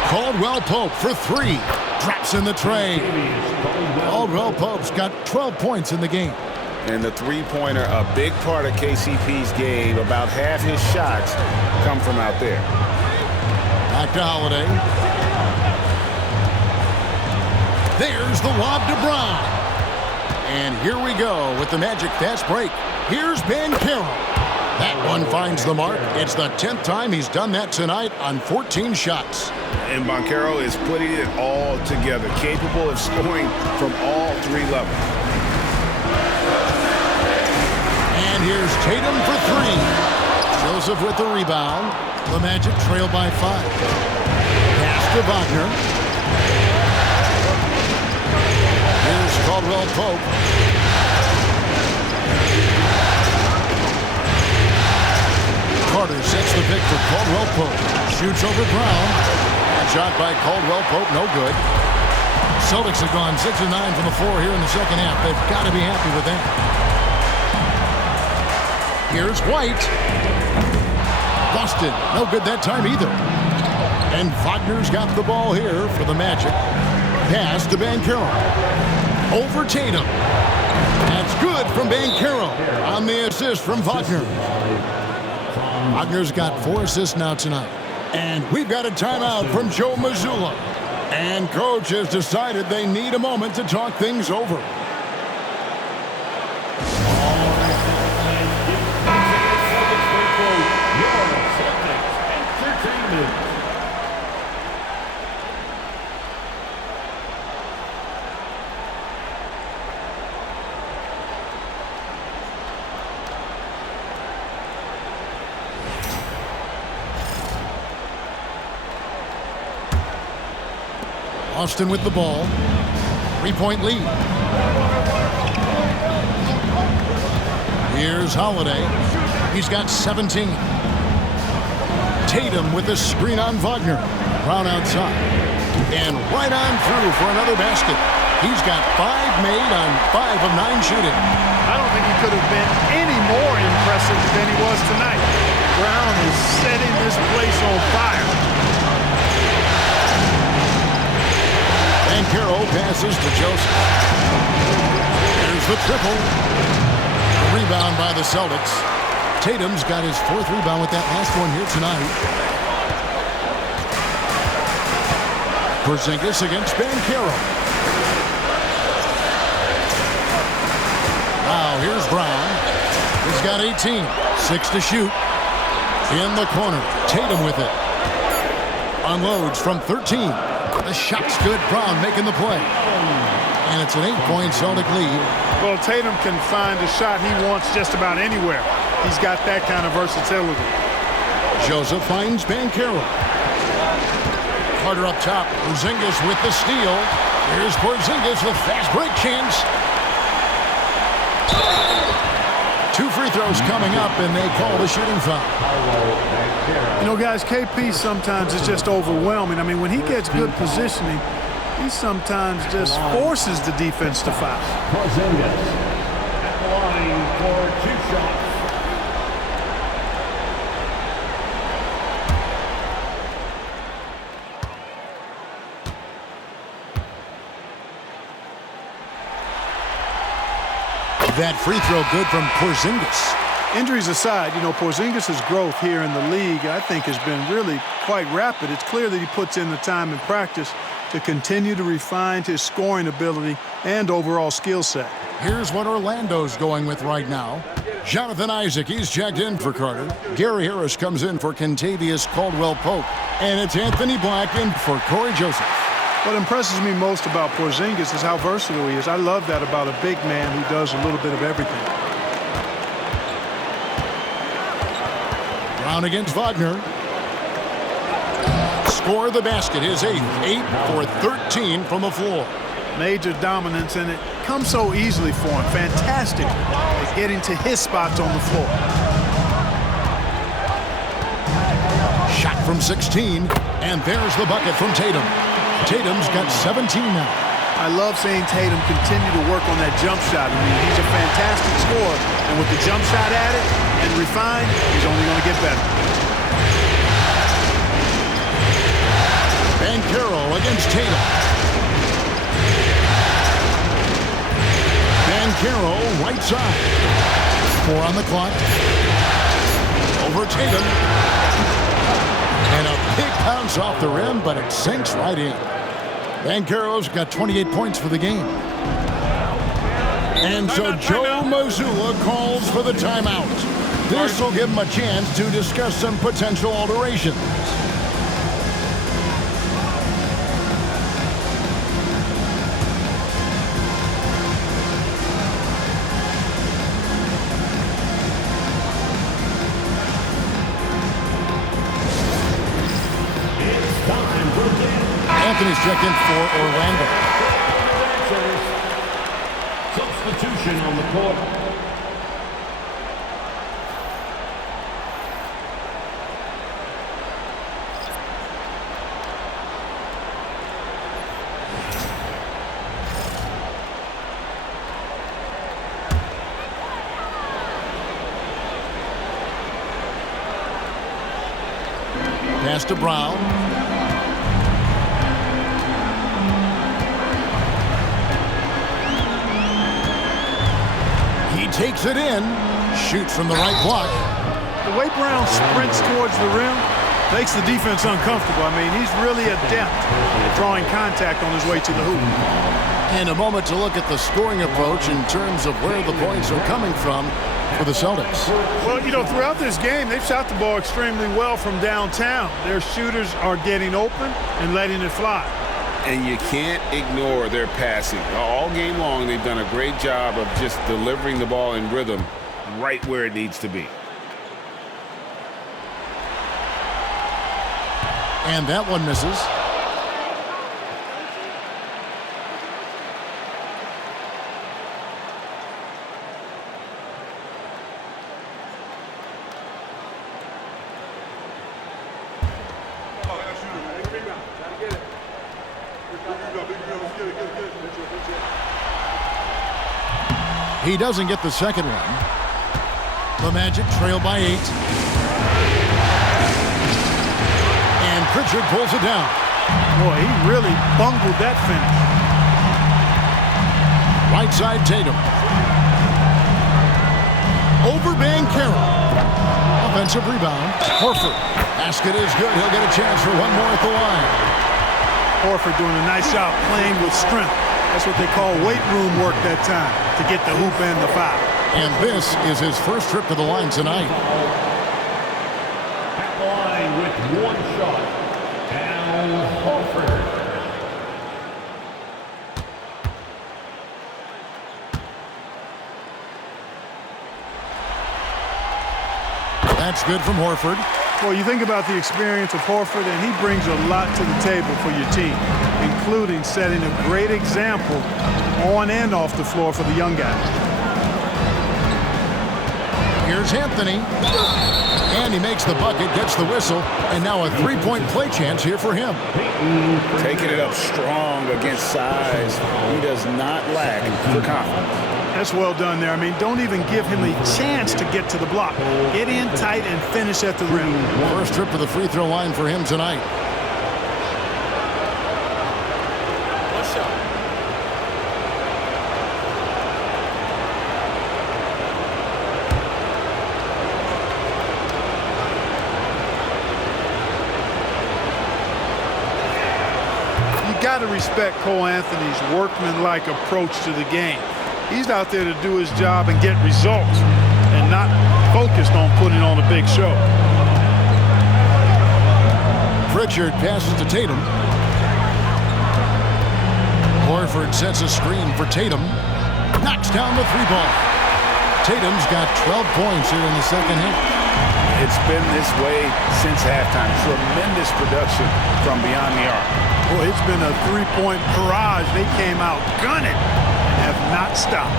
Caldwell Pope for 3. Drops in the tray. Caldwell Pope's got 12 points in the game. And the three-pointer, a big part of KCP's game. About half his shots come from out there. Back to Holiday. There's the lob to Brown. And here we go with the Magic fast break. Here's Banchero. That one finds the mark. It's the 10th time he's done that tonight on 14 shots. And Banchero is putting it all together, capable of scoring from all 3 levels. And here's Tatum for 3. Joseph with the rebound. The Magic trail by 5. Pass to Wagner. Here's Caldwell Pope. Carter sets the pick for Caldwell Pope. Shoots over Brown. And shot by Caldwell Pope, no good. Celtics have gone 6 of 9 from the floor here in the second half. They've got to be happy with that. Here's White. Busted. No good that time either. And Wagner's got the ball here for the Magic. Pass to Banchero. Over Tatum. That's good from Banchero on the assist from Wagner. Wagner's got 4 assists now tonight. And we've got a timeout from Joe Mazzulla. And coach has decided they need a moment to talk things over. Austin with the ball. 3-point lead. Here's Holiday. He's got 17. Tatum with the screen on Wagner. Brown outside. And right on through for another basket. He's got 5 made on 5 of 9 shooting. I don't think he could have been any more impressive than he was tonight. Brown is setting this place on fire. And Carroll passes to Joseph. Here's the triple. Rebound by the Celtics. Tatum's got his 4th rebound with that last one here tonight. Porzingis against Banchero. Now here's Brown. He's got 18. 6 to shoot. In the corner. Tatum with it. Unloads from 13. The shot's good. Brown making the play. And it's an 8-point Celtic lead. Well, Tatum can find a shot he wants just about anywhere. He's got that kind of versatility. Joseph finds Banchero. Carter up top. Porzingis with the steal. Here's Porzingis with fast break chance. 2 free throws coming up, and they call the shooting foul. You know, guys, KP sometimes is just overwhelming. I mean, when he gets good positioning, he sometimes just forces the defense to foul. Porzingis at the line for 2 shots. That free throw good from Porzingis. Injuries aside, you know, Porzingis' growth here in the league, I think, has been really quite rapid. It's clear that he puts in the time in practice to continue to refine his scoring ability and overall skill set. Here's what Orlando's going with right now. Jonathan Isaac, he's checked in for Carter. Gary Harris comes in for Kentavious Caldwell-Pope. And it's Anthony Black in for Corey Joseph. What impresses me most about Porzingis is how versatile he is. I love that about a big man who does a little bit of everything. Brown against Wagner. Score the basket, his 8th. 8 for 13 from the floor. Major dominance, and it comes so easily for him. Fantastic at getting to his spots on the floor. Shot from 16, and there's the bucket from Tatum. Tatum's got 17 now. I love seeing Tatum continue to work on that jump shot. I mean, he's a fantastic scorer, and with the jump shot added and refined, he's only going to get better. Banchero against Tatum. Banchero right side. 4 on the clock. Over Tatum. And a big bounce off the rim, but it sinks right in. Banchero's got 28 points for the game. And so Joe Mazzulla calls for the timeout. This will give him a chance to discuss some potential alterations. Anthony's checked in for Orlando. Substitution on the court. Pass to Brown. Takes it in, shoots from the right block. The way Brown sprints towards the rim makes the defense uncomfortable. I mean, he's really adept at drawing contact on his way to the hoop. And a moment to look at the scoring approach in terms of where the points are coming from for the Celtics. Well, you know, throughout this game, they've shot the ball extremely well from downtown. Their shooters are getting open and letting it fly. And you can't ignore their passing. All game long, they've done a great job of just delivering the ball in rhythm right where it needs to be. And that one misses. He doesn't get the second one. The Magic trail by 8. And Pritchard pulls it down. Boy, he really bungled that finish. Right side Tatum. Over Banchero. Offensive rebound. Horford. Basket is good. He'll get a chance for one more at the line. Horford doing a nice job playing with strength. That's what they call weight room work that time to get the hoop and the foul. And this is his first trip to the line tonight. At the line with one shot, Al Horford. That's good from Horford. Well, you think about the experience of Horford, and he brings a lot to the table for your team, including setting a great example on and off the floor for the young guys. Here's Anthony. And he makes the bucket, gets the whistle, and now a three-point play chance here for him. Taking it up strong against size. He does not lack for confidence. That's well done there. I mean, don't even give him a chance to get to the block. Get in tight and finish at the rim. First trip to the free throw line for him tonight. You got to respect Cole Anthony's workmanlike approach to the game. He's out there to do his job and get results and not focused on putting on a big show. Pritchard passes to Tatum. Horford sets a screen for Tatum. Knocks down the three ball. Tatum's got 12 points here in the second half. It's been this way since halftime. Tremendous production from beyond the arc. Boy, it's been a three-point barrage. They came out gunning. Have not stopped.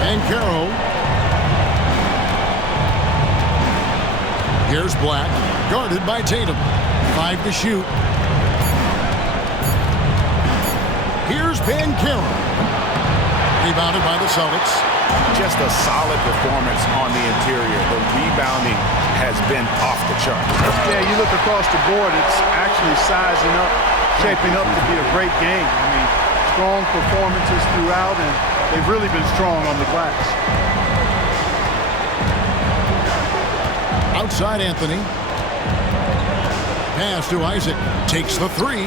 Banchero. Here's Black, guarded by Tatum. 5 to shoot. Here's Banchero. Rebounded by the Celtics. Just a solid performance on the interior. The rebounding has been off the chart. Yeah, you look across the board, it's actually sizing up, shaping up to be a great game. I mean, strong performances throughout, and they've really been strong on the glass. Outside Anthony. Pass to Isaac. Takes the three.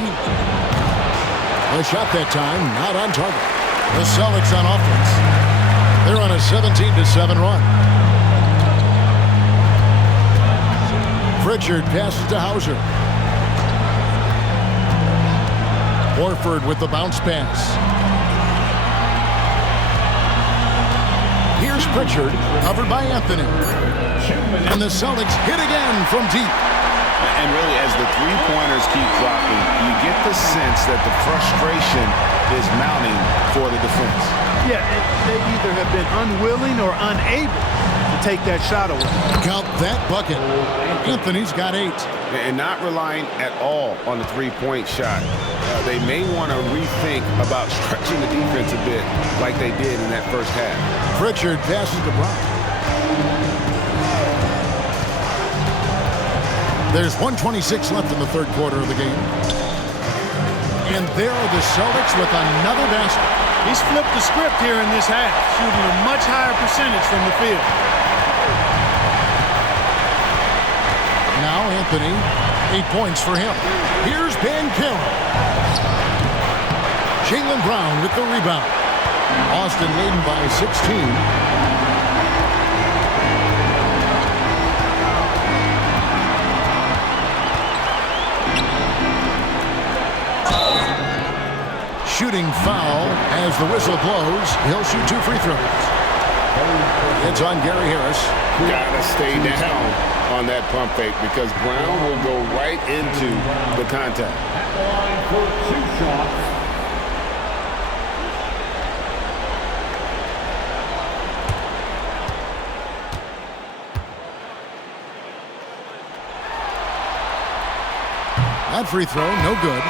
The shot that time, not on target. The Celtics on offense. They're on a 17-7 run. Pritchard passes to Hauser. Horford with the bounce pass. Here's Pritchard, covered by Anthony. And the Celtics hit again from deep. And really, as the three-pointers keep dropping, you get the sense that the frustration is mounting for the defense. Yeah, they either have been unwilling or unable to take that shot away. Count that bucket. Anthony's got 8. And not relying at all on the three-point shot. They may want to rethink about stretching the defense a bit like they did in that first half. Pritchard passes to Brown. There's 1:26 left in the third quarter of the game. And there are the Celtics with another basket. He's flipped the script here in this half, shooting a much higher percentage from the field. Now Anthony, 8 points for him. Here's Banchero. Jaylen Brown with the rebound. Austin leading by 16. Shooting foul as the whistle blows. He'll shoot 2 free throws. It's on Gary Harris. Gotta stay down on that pump fake because Brown will go right into the contact. At the line for 2 shots. That free throw, no good.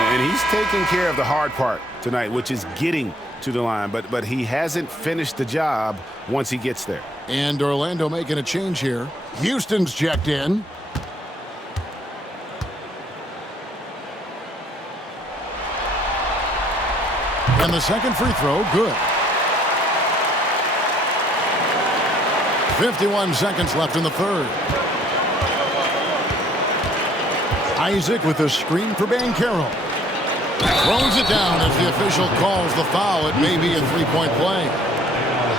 And he's taking care of the hard part tonight, which is getting to the line, but he hasn't finished the job once he gets there. And Orlando making a change here. Houston's checked in. And the second free throw, good. 51 seconds left in the third. Isaac with a screen for Banchero. Throws it down as the official calls the foul. It may be a three-point play.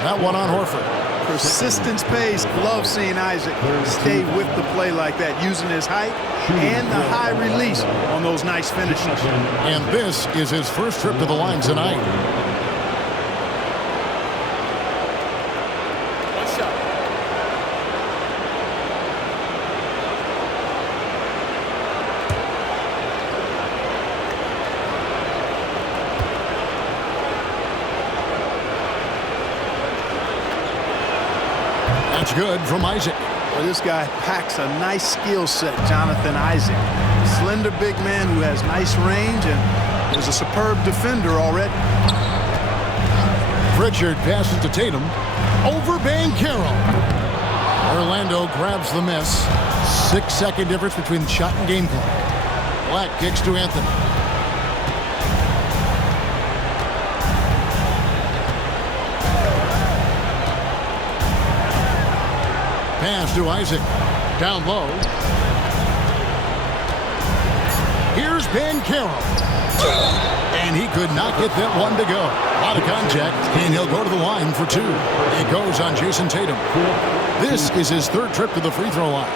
That one on Horford. Persistence pays. Love seeing Isaac stay with the play like that, using his height and the high release on those nice finishes. And this is his first trip to the line tonight. That's good from Isaac. Well, this guy packs a nice skill set, Jonathan Isaac. Slender big man who has nice range and is a superb defender already. Pritchard passes to Tatum. Over Banchero. Orlando grabs the miss. 6-second difference between the shot and game clock. Black kicks to Anthony. Pass to Isaac. Down low. Here's Banchero. And he could not get that one to go. Out of contact, and he'll go to the line for two. It goes on Jason Tatum. This is his third trip to the free throw line.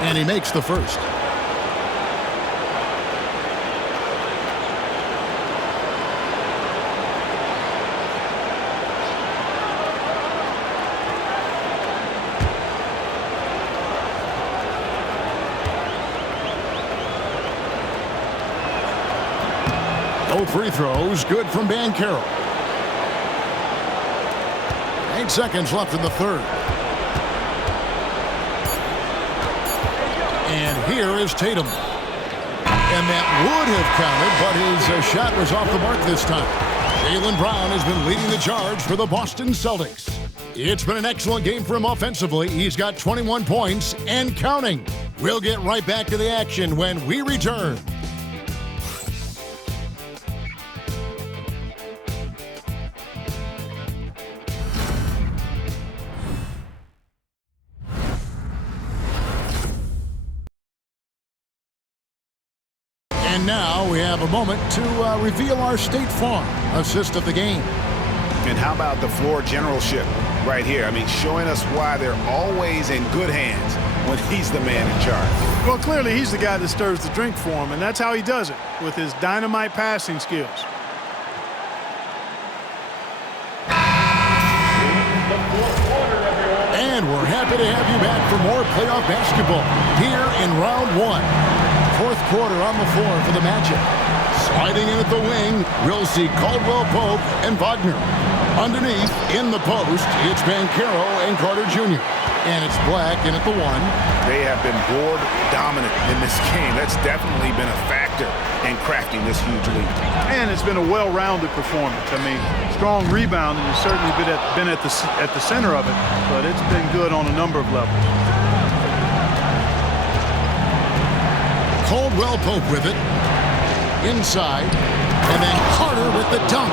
And he makes the first. Both free throws good from Banchero. 8 seconds left in the third. And here is Tatum. And that would have counted, but his shot was off the mark this time. Jaylen Brown has been leading the charge for the Boston Celtics. It's been an excellent game for him offensively. He's got 21 points and counting. We'll get right back to the action when we return. And now we have a moment to reveal our State Farm assist of the game. And how about the floor generalship right here? I mean, showing us why they're always in good hands when he's the man in charge. Well, clearly he's the guy that stirs the drink for him, and that's how he does it, with his dynamite passing skills. And we're happy to have you back for more playoff basketball here in round one. Fourth quarter on the floor for the matchup. Sliding in at the wing, we'll see Caldwell Pope and Wagner. Underneath, in the post, it's Banchero and Carter Jr. And it's Black in at the one. They have been board dominant in this game. That's definitely been a factor in crafting this huge lead. And it's been a well-rounded performance. I mean, strong rebounding has certainly been at the center of it, but it's been good on a number of levels. Caldwell Pope with it. Inside. And then Carter with the dunk.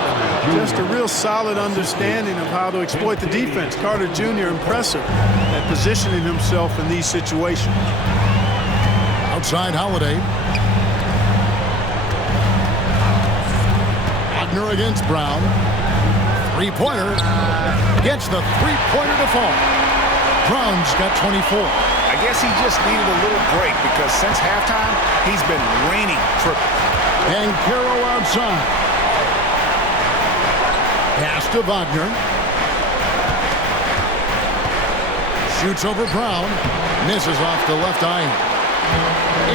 Just a real solid understanding of how to exploit the defense. Carter Jr. impressive at positioning himself in these situations. Outside Holiday. Wagner against Brown. Three-pointer. Gets the three-pointer to fall. Brown's got 24. I guess he just needed a little break because since halftime, he's been raining triples. And Banchero outside. Pass to Wagner. Shoots over Brown. Misses off the left eye.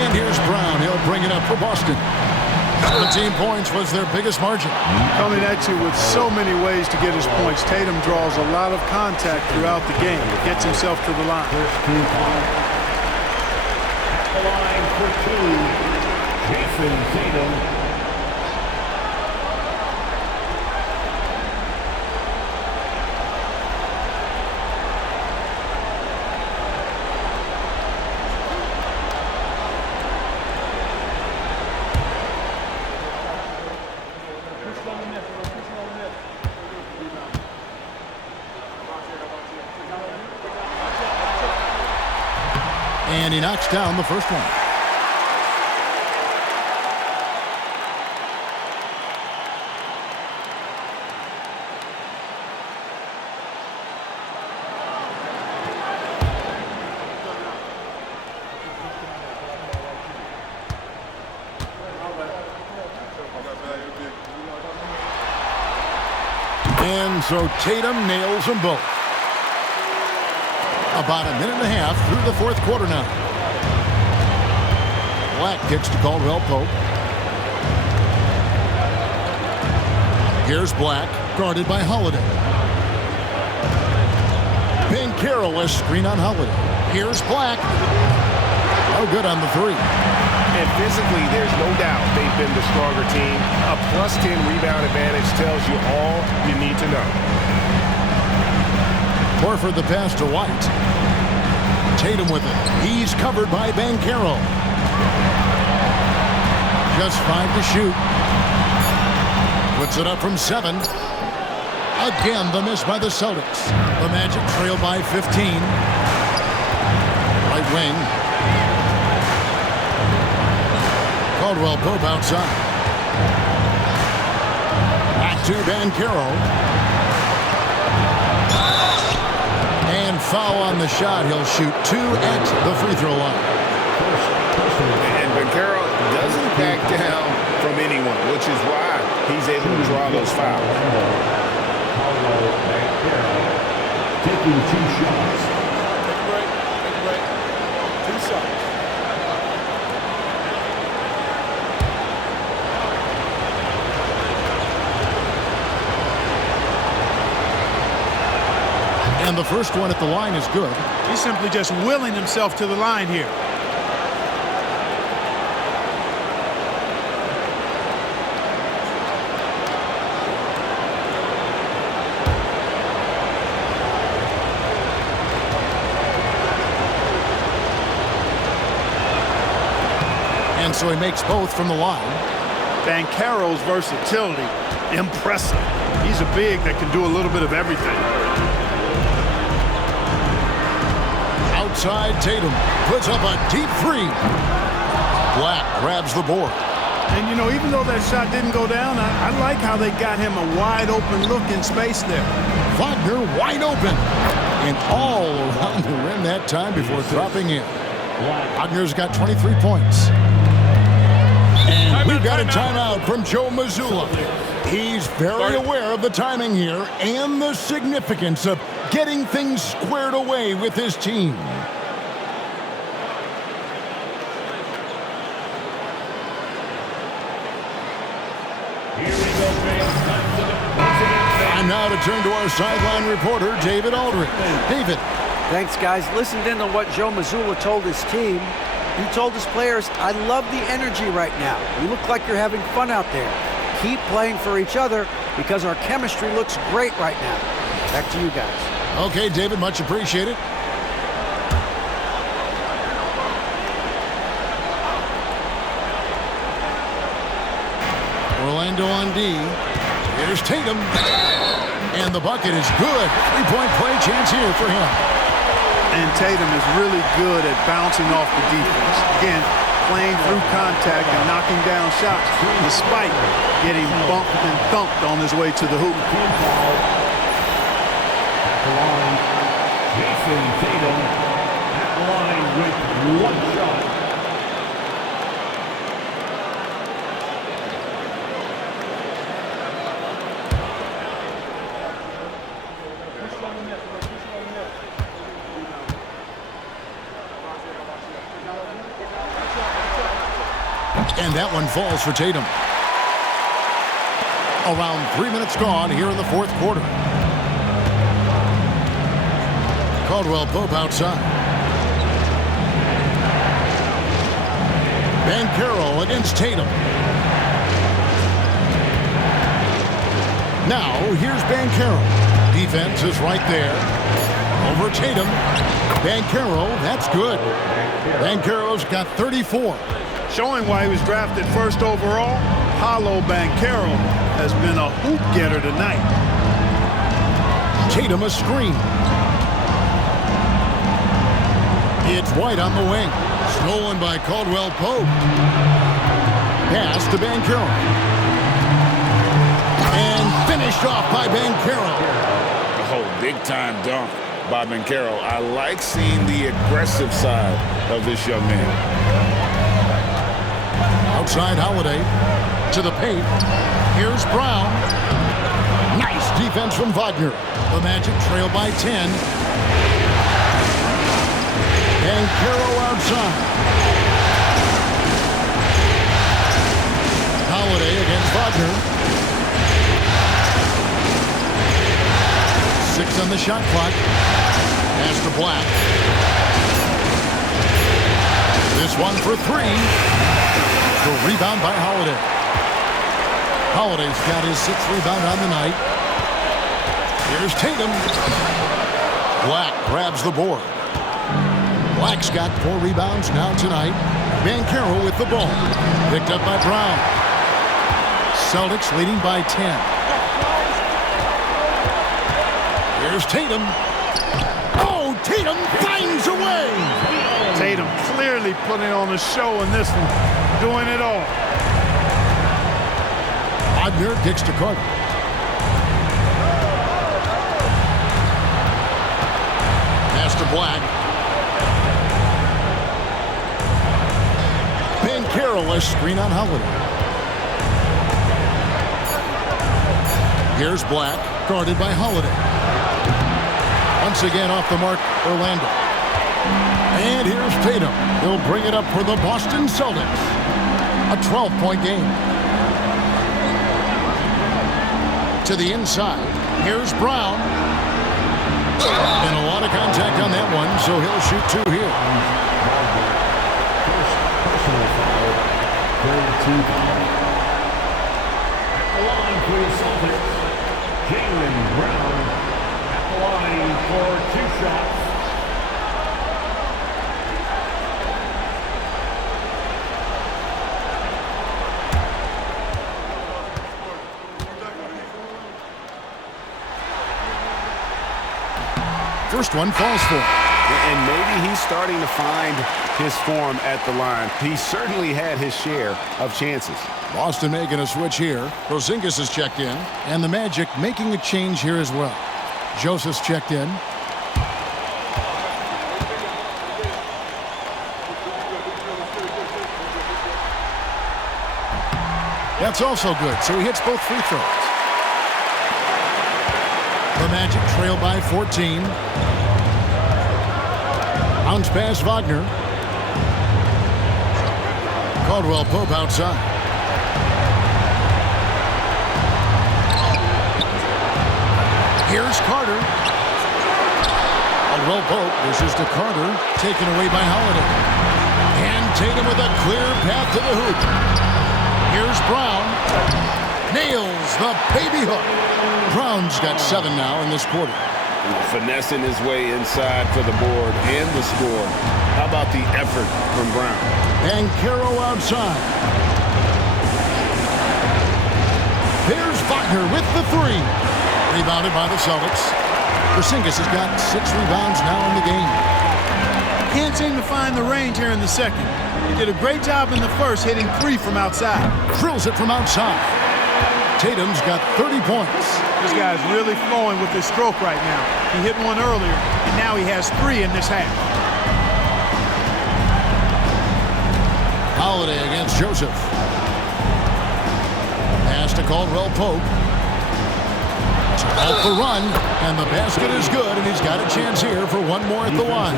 And here's Brown. He'll bring it up for Boston. 17 points was their biggest margin. Coming at you with so many ways to get his points. Tatum draws a lot of contact throughout the game. Gets himself to the line. At the line for two, Jason Tatum. And he knocks down the first one. And so Tatum nails them both. About a minute and a half through the fourth quarter now. Black kicks to Caldwell Pope. Here's Black, guarded by Holiday. Banchero a screen on Holiday. Here's Black. Oh, good on the three. And physically, there's no doubt they've been the stronger team. A +10 rebound advantage tells you all you need to know. Horford the pass to White. Tatum with it. He's covered by Banchero. Just 5 to shoot. Puts it up from 7. Again, the miss by the Celtics. The Magic trail by 15. Right wing. Caldwell Pope outside. Back to Banchero. And foul on the shot. He'll shoot 2 at the free throw line. And Banchero doesn't back down from anyone, which is why he's able to draw those fouls. Taking 2 shots. Take a break. 2 shots. And the first one at the line is good. He's simply just willing himself to the line here. And so he makes both from the line. Banchero's versatility, impressive. He's a big that can do a little bit of everything. Outside, Tatum puts up a deep 3. Black grabs the board. And, you know, even though that shot didn't go down, I like how they got him a wide-open look in space there. Wagner wide open. And all around the rim that time before dropping in. Wagner's got 23 points. And we've got a timeout from Joe Mazzulla. He's very aware of the timing here and the significance of getting things squared away with his team. Time now to turn to our sideline reporter, David Aldridge. David. Thanks, guys. Listened in on what Joe Mazzulla told his team. He told his players, I love the energy right now. You look like you're having fun out there. Keep playing for each other because our chemistry looks great right now. Back to you guys. Okay, David, much appreciated. Orlando on D. Here's Tatum. And the bucket is good. 3-point play chance here for him. And Tatum is really good at bouncing off the defense. Again, playing through contact and knocking down shots despite getting bumped and thumped on his way to the hoop. Jason Tatum at the line with 1 shot. And that one falls for Tatum. Around 3 minutes gone here in the fourth quarter. Caldwell Pope outside. Banchero against Tatum. Now, here's Banchero. Defense is right there. Over Tatum. Banchero, that's good. Banchero's got 34. Showing why he was drafted first overall, Paolo Banchero has been a hoop getter tonight. Tatum a screen. It's White on the wing. Stolen by Caldwell Pope. Pass to Banchero. And finished off by Banchero. Oh, big-time dunk by Banchero. I like seeing the aggressive side of this young man. Outside Holiday to the paint. Here's Brown. Nice defense from Wagner. The Magic trail by 10. Banchero outside. Holiday against Wagner. 6 on the shot clock. Pass to Black. This one for 3. The rebound by Holiday. Holiday's got his 6th rebound on the night. Here's Tatum. Black grabs the board. Black's got 4 rebounds now tonight. Banchero with the ball. Picked up by Brown. Celtics leading by 10. Here's Tatum. Oh, Tatum finds a way. Tatum clearly putting on a show in this one, doing it all. Wagner kicks to Carter. Pass to Black. Banchero a screen on Holiday. Here's Black, guarded by Holiday. Once again off the mark, Orlando. And here's Tatum. He'll bring it up for the Boston Celtics. A 12-point game. To the inside. Here's Brown. And a lot of contact on that one, so he'll shoot 2 here. Personal foul. Team foul. At the line for the Celtics, Jaylen Brown. At the line for 2 shots. First one falls for him. And maybe he's starting to find his form at the line. He certainly had his share of chances. Boston making a switch here. Porzingis is checked in. And the Magic making a change here as well. Joseph's checked in. That's also good, so he hits both free throws. The Magic trail by 14. Bounce pass Wagner. Caldwell Pope outside. Here's Carter. Caldwell Pope. This is to Carter. Taken away by Holiday. And Tatum with a clear path to the hoop. Here's Brown. Nails the baby hook. Brown's got 7 now in this quarter. Finessing his way inside for the board and the score. How about the effort from Brown? Banchero outside. There's Wagner with the 3. Rebounded by the Celtics. Porzingis has got 6 rebounds now in the game. Can't seem to find the range here in the second. He did a great job in the first, hitting 3 from outside. Drills it from outside. Tatum's got 30 points. This guy's really flowing with his stroke right now. He hit one earlier, and now he has 3 in this half. Holiday against Joseph. Pass to Caldwell Pope. Off the run, and the basket is good, and he's got a chance here for one more at the line.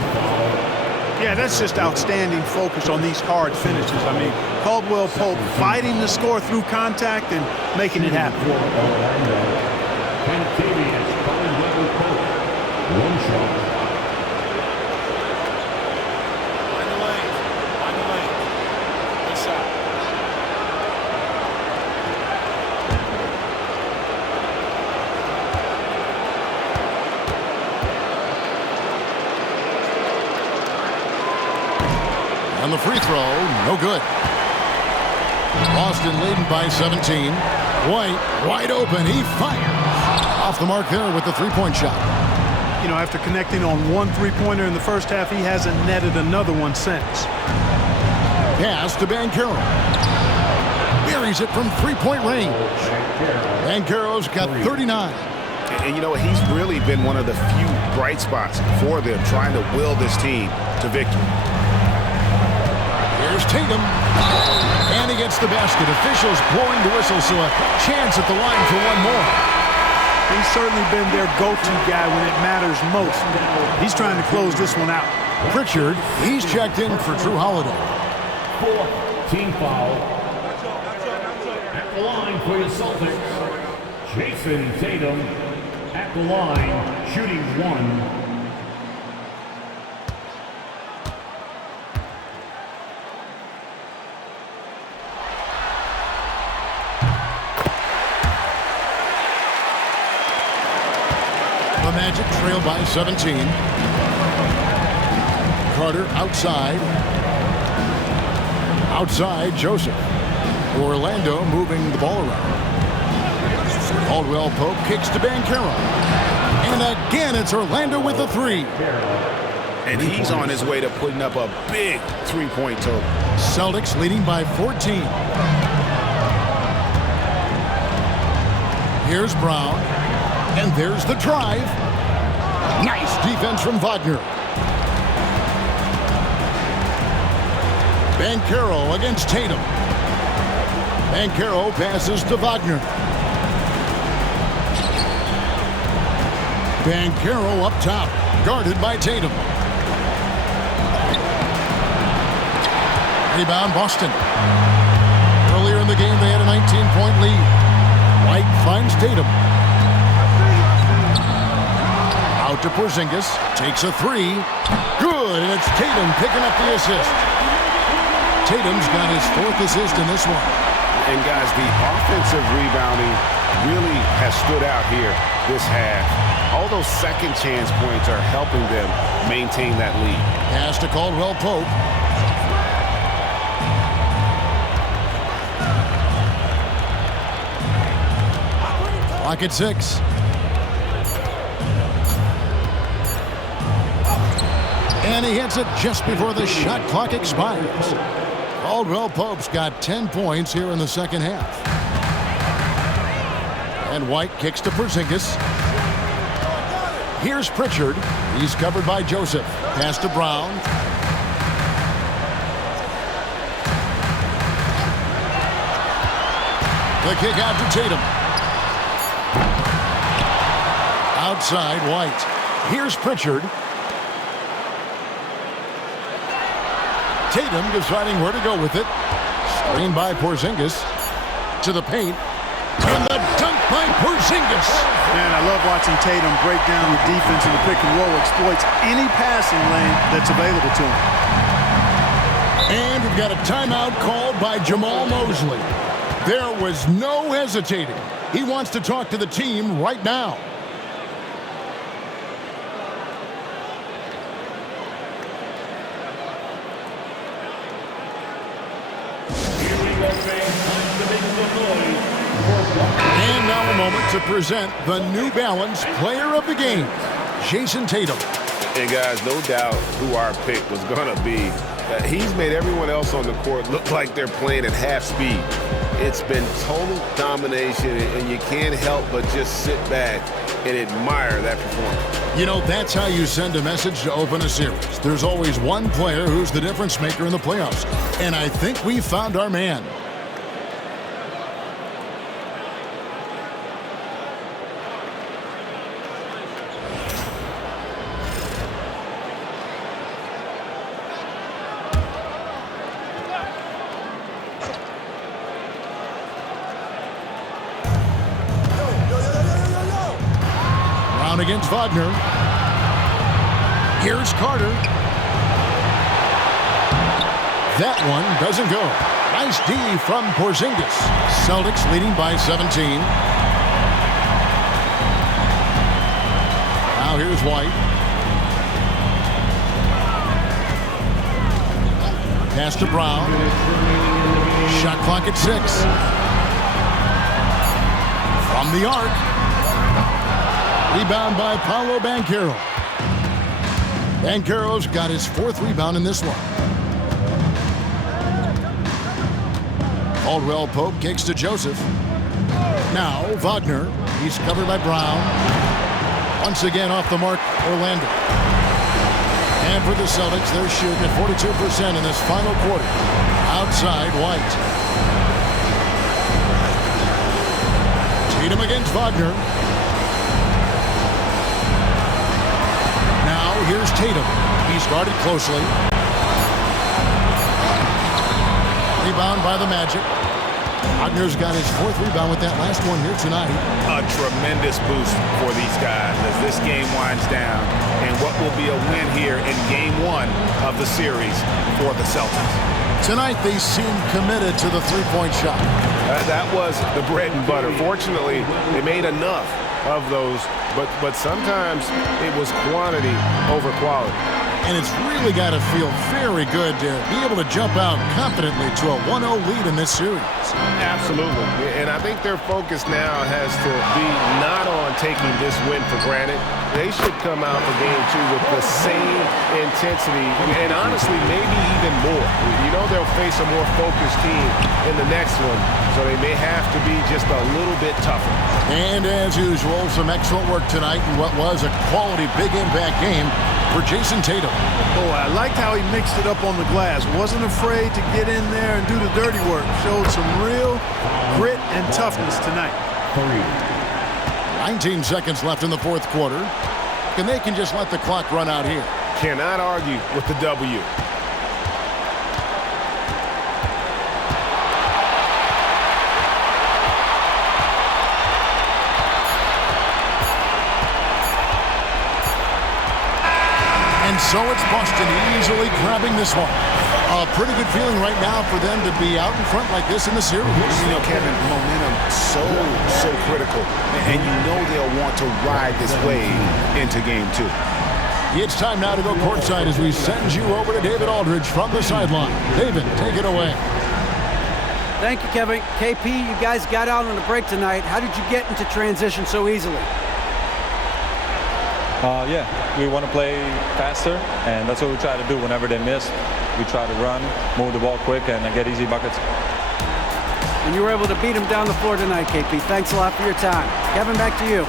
Yeah, that's just outstanding focus on these hard finishes. I mean, Caldwell Pope fighting to score through contact and making it happen. One shot. And the free throw, no good. Boston leading by 17. White, wide open, he fires. Off the mark there with the three-point shot. You know, after connecting on one three-pointer in the first half, he hasn't netted another one since. Pass to Banchero. Buries it from three-point range. Banchero's got 39. And you know, he's really been one of the few bright spots for them, trying to will this team to victory. Here's Tatum. And he gets the basket. Officials blowing the whistle, so a chance at the line for one more. He's certainly been their go-to guy when it matters most. He's trying to close this one out. Pritchard, he's checked in for Drew Holiday. 4th team foul. At the line for the Celtics, Jason Tatum. At the line, shooting one. The Magic trail by 17. Carter outside. Outside, Joseph. Orlando moving the ball around. Caldwell Pope kicks to Banchero. And again, it's Orlando with a three. And he's on his way to putting up a big three-point total. Celtics leading by 14. Here's Brown. And there's the drive. Nice defense from Wagner. Banchero against Tatum. Banchero passes to Wagner. Banchero up top, guarded by Tatum. Rebound Boston. Earlier in the game, they had a 19-point lead. White finds Tatum. Out to Porzingis, takes a three. Good, and it's Tatum picking up the assist. Tatum's got his 4th assist in this one. And guys, the offensive rebounding really has stood out here this half. All those second chance points are helping them maintain that lead. Pass to Caldwell Pope. Clock at 6. And he hits it just before the shot clock expires. Caldwell Pope's got 10 points here in the second half. And White kicks to Porzingis. Here's Pritchard. He's covered by Joseph. Pass to Brown. The kick out to Tatum. Outside, White. Here's Pritchard. Tatum deciding where to go with it. Screen by Porzingis. To the paint. And the dunk by Porzingis. Man, I love watching Tatum break down the defense in the pick and roll, exploits any passing lane that's available to him. And we've got a timeout called by Jamal Mosley. There was no hesitating. He wants to talk to the team right now. And now a moment to present the New Balance Player of the Game, Jason Tatum. And guys, no doubt who our pick was going to be. He's made everyone else on the court look like they're playing at half speed. It's been total domination, and you can't help but just sit back and admire that performance. You know, that's how you send a message to open a series. There's always one player who's the difference maker in the playoffs. And I think we found our man. Brown against Wagner. Here's Carter. That one doesn't go. Nice D from Porzingis. Celtics leading by 17. Now here's White. Pass to Brown. Shot clock at 6. From the arc. Rebound by Paolo Banchero. Banchero's got his 4th rebound in this one. Caldwell Pope kicks to Joseph. Now Wagner. He's covered by Brown. Once again off the mark, Orlando. And for the Celtics, they're shooting at 42% in this final quarter. Outside, White. Tatum against Wagner. Now here's Tatum. He's guarded closely. Rebound by the Magic. Wagner's got his 4th rebound with that last one here tonight. A tremendous boost for these guys as this game winds down, and what will be a win here in Game 1 of the series for the Celtics. Tonight they seem committed to the three-point shot. That was the bread and butter. Fortunately, they made enough of those, but sometimes it was quantity over quality. And it's really got to feel very good to be able to jump out confidently to a 1-0 lead in this series. Absolutely. And I think their focus now has to be not on taking this win for granted. They should come out for Game 2 with the same intensity and honestly maybe even more. You know they'll face a more focused team in the next one, so they may have to be just a little bit tougher. And as usual, some excellent work tonight in what was a quality big impact game for Jason Tatum. Oh, I liked how he mixed it up on the glass. Wasn't afraid to get in there and do the dirty work. Showed some real grit and toughness tonight. 19 seconds left in the 4th quarter. And they can just let the clock run out here. Cannot argue with the W. And so it's Boston easily grabbing this one. A pretty good feeling right now for them to be out in front like this in the series. You know, Kevin, momentum so critical. And you know they'll want to ride this wave into Game 2. It's time now to go courtside as we send you over to David Aldridge from the sideline. David, take it away. Thank you, Kevin. KP, you guys got out on a break tonight. How did you get into transition so easily? Yeah, we want to play faster, and that's what we try to do whenever they miss. We try to run, move the ball quick, and get easy buckets. And you were able to beat them down the floor tonight, KP. Thanks a lot for your time. Kevin, back to you.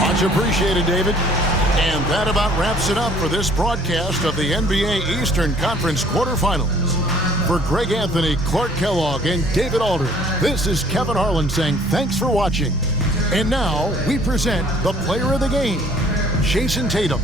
Much appreciated, David. And that about wraps it up for this broadcast of the NBA Eastern Conference quarterfinals. For Greg Anthony, Clark Kellogg, and David Aldridge, this is Kevin Harlan saying thanks for watching. And now we present the player of the game, Jason Tatum.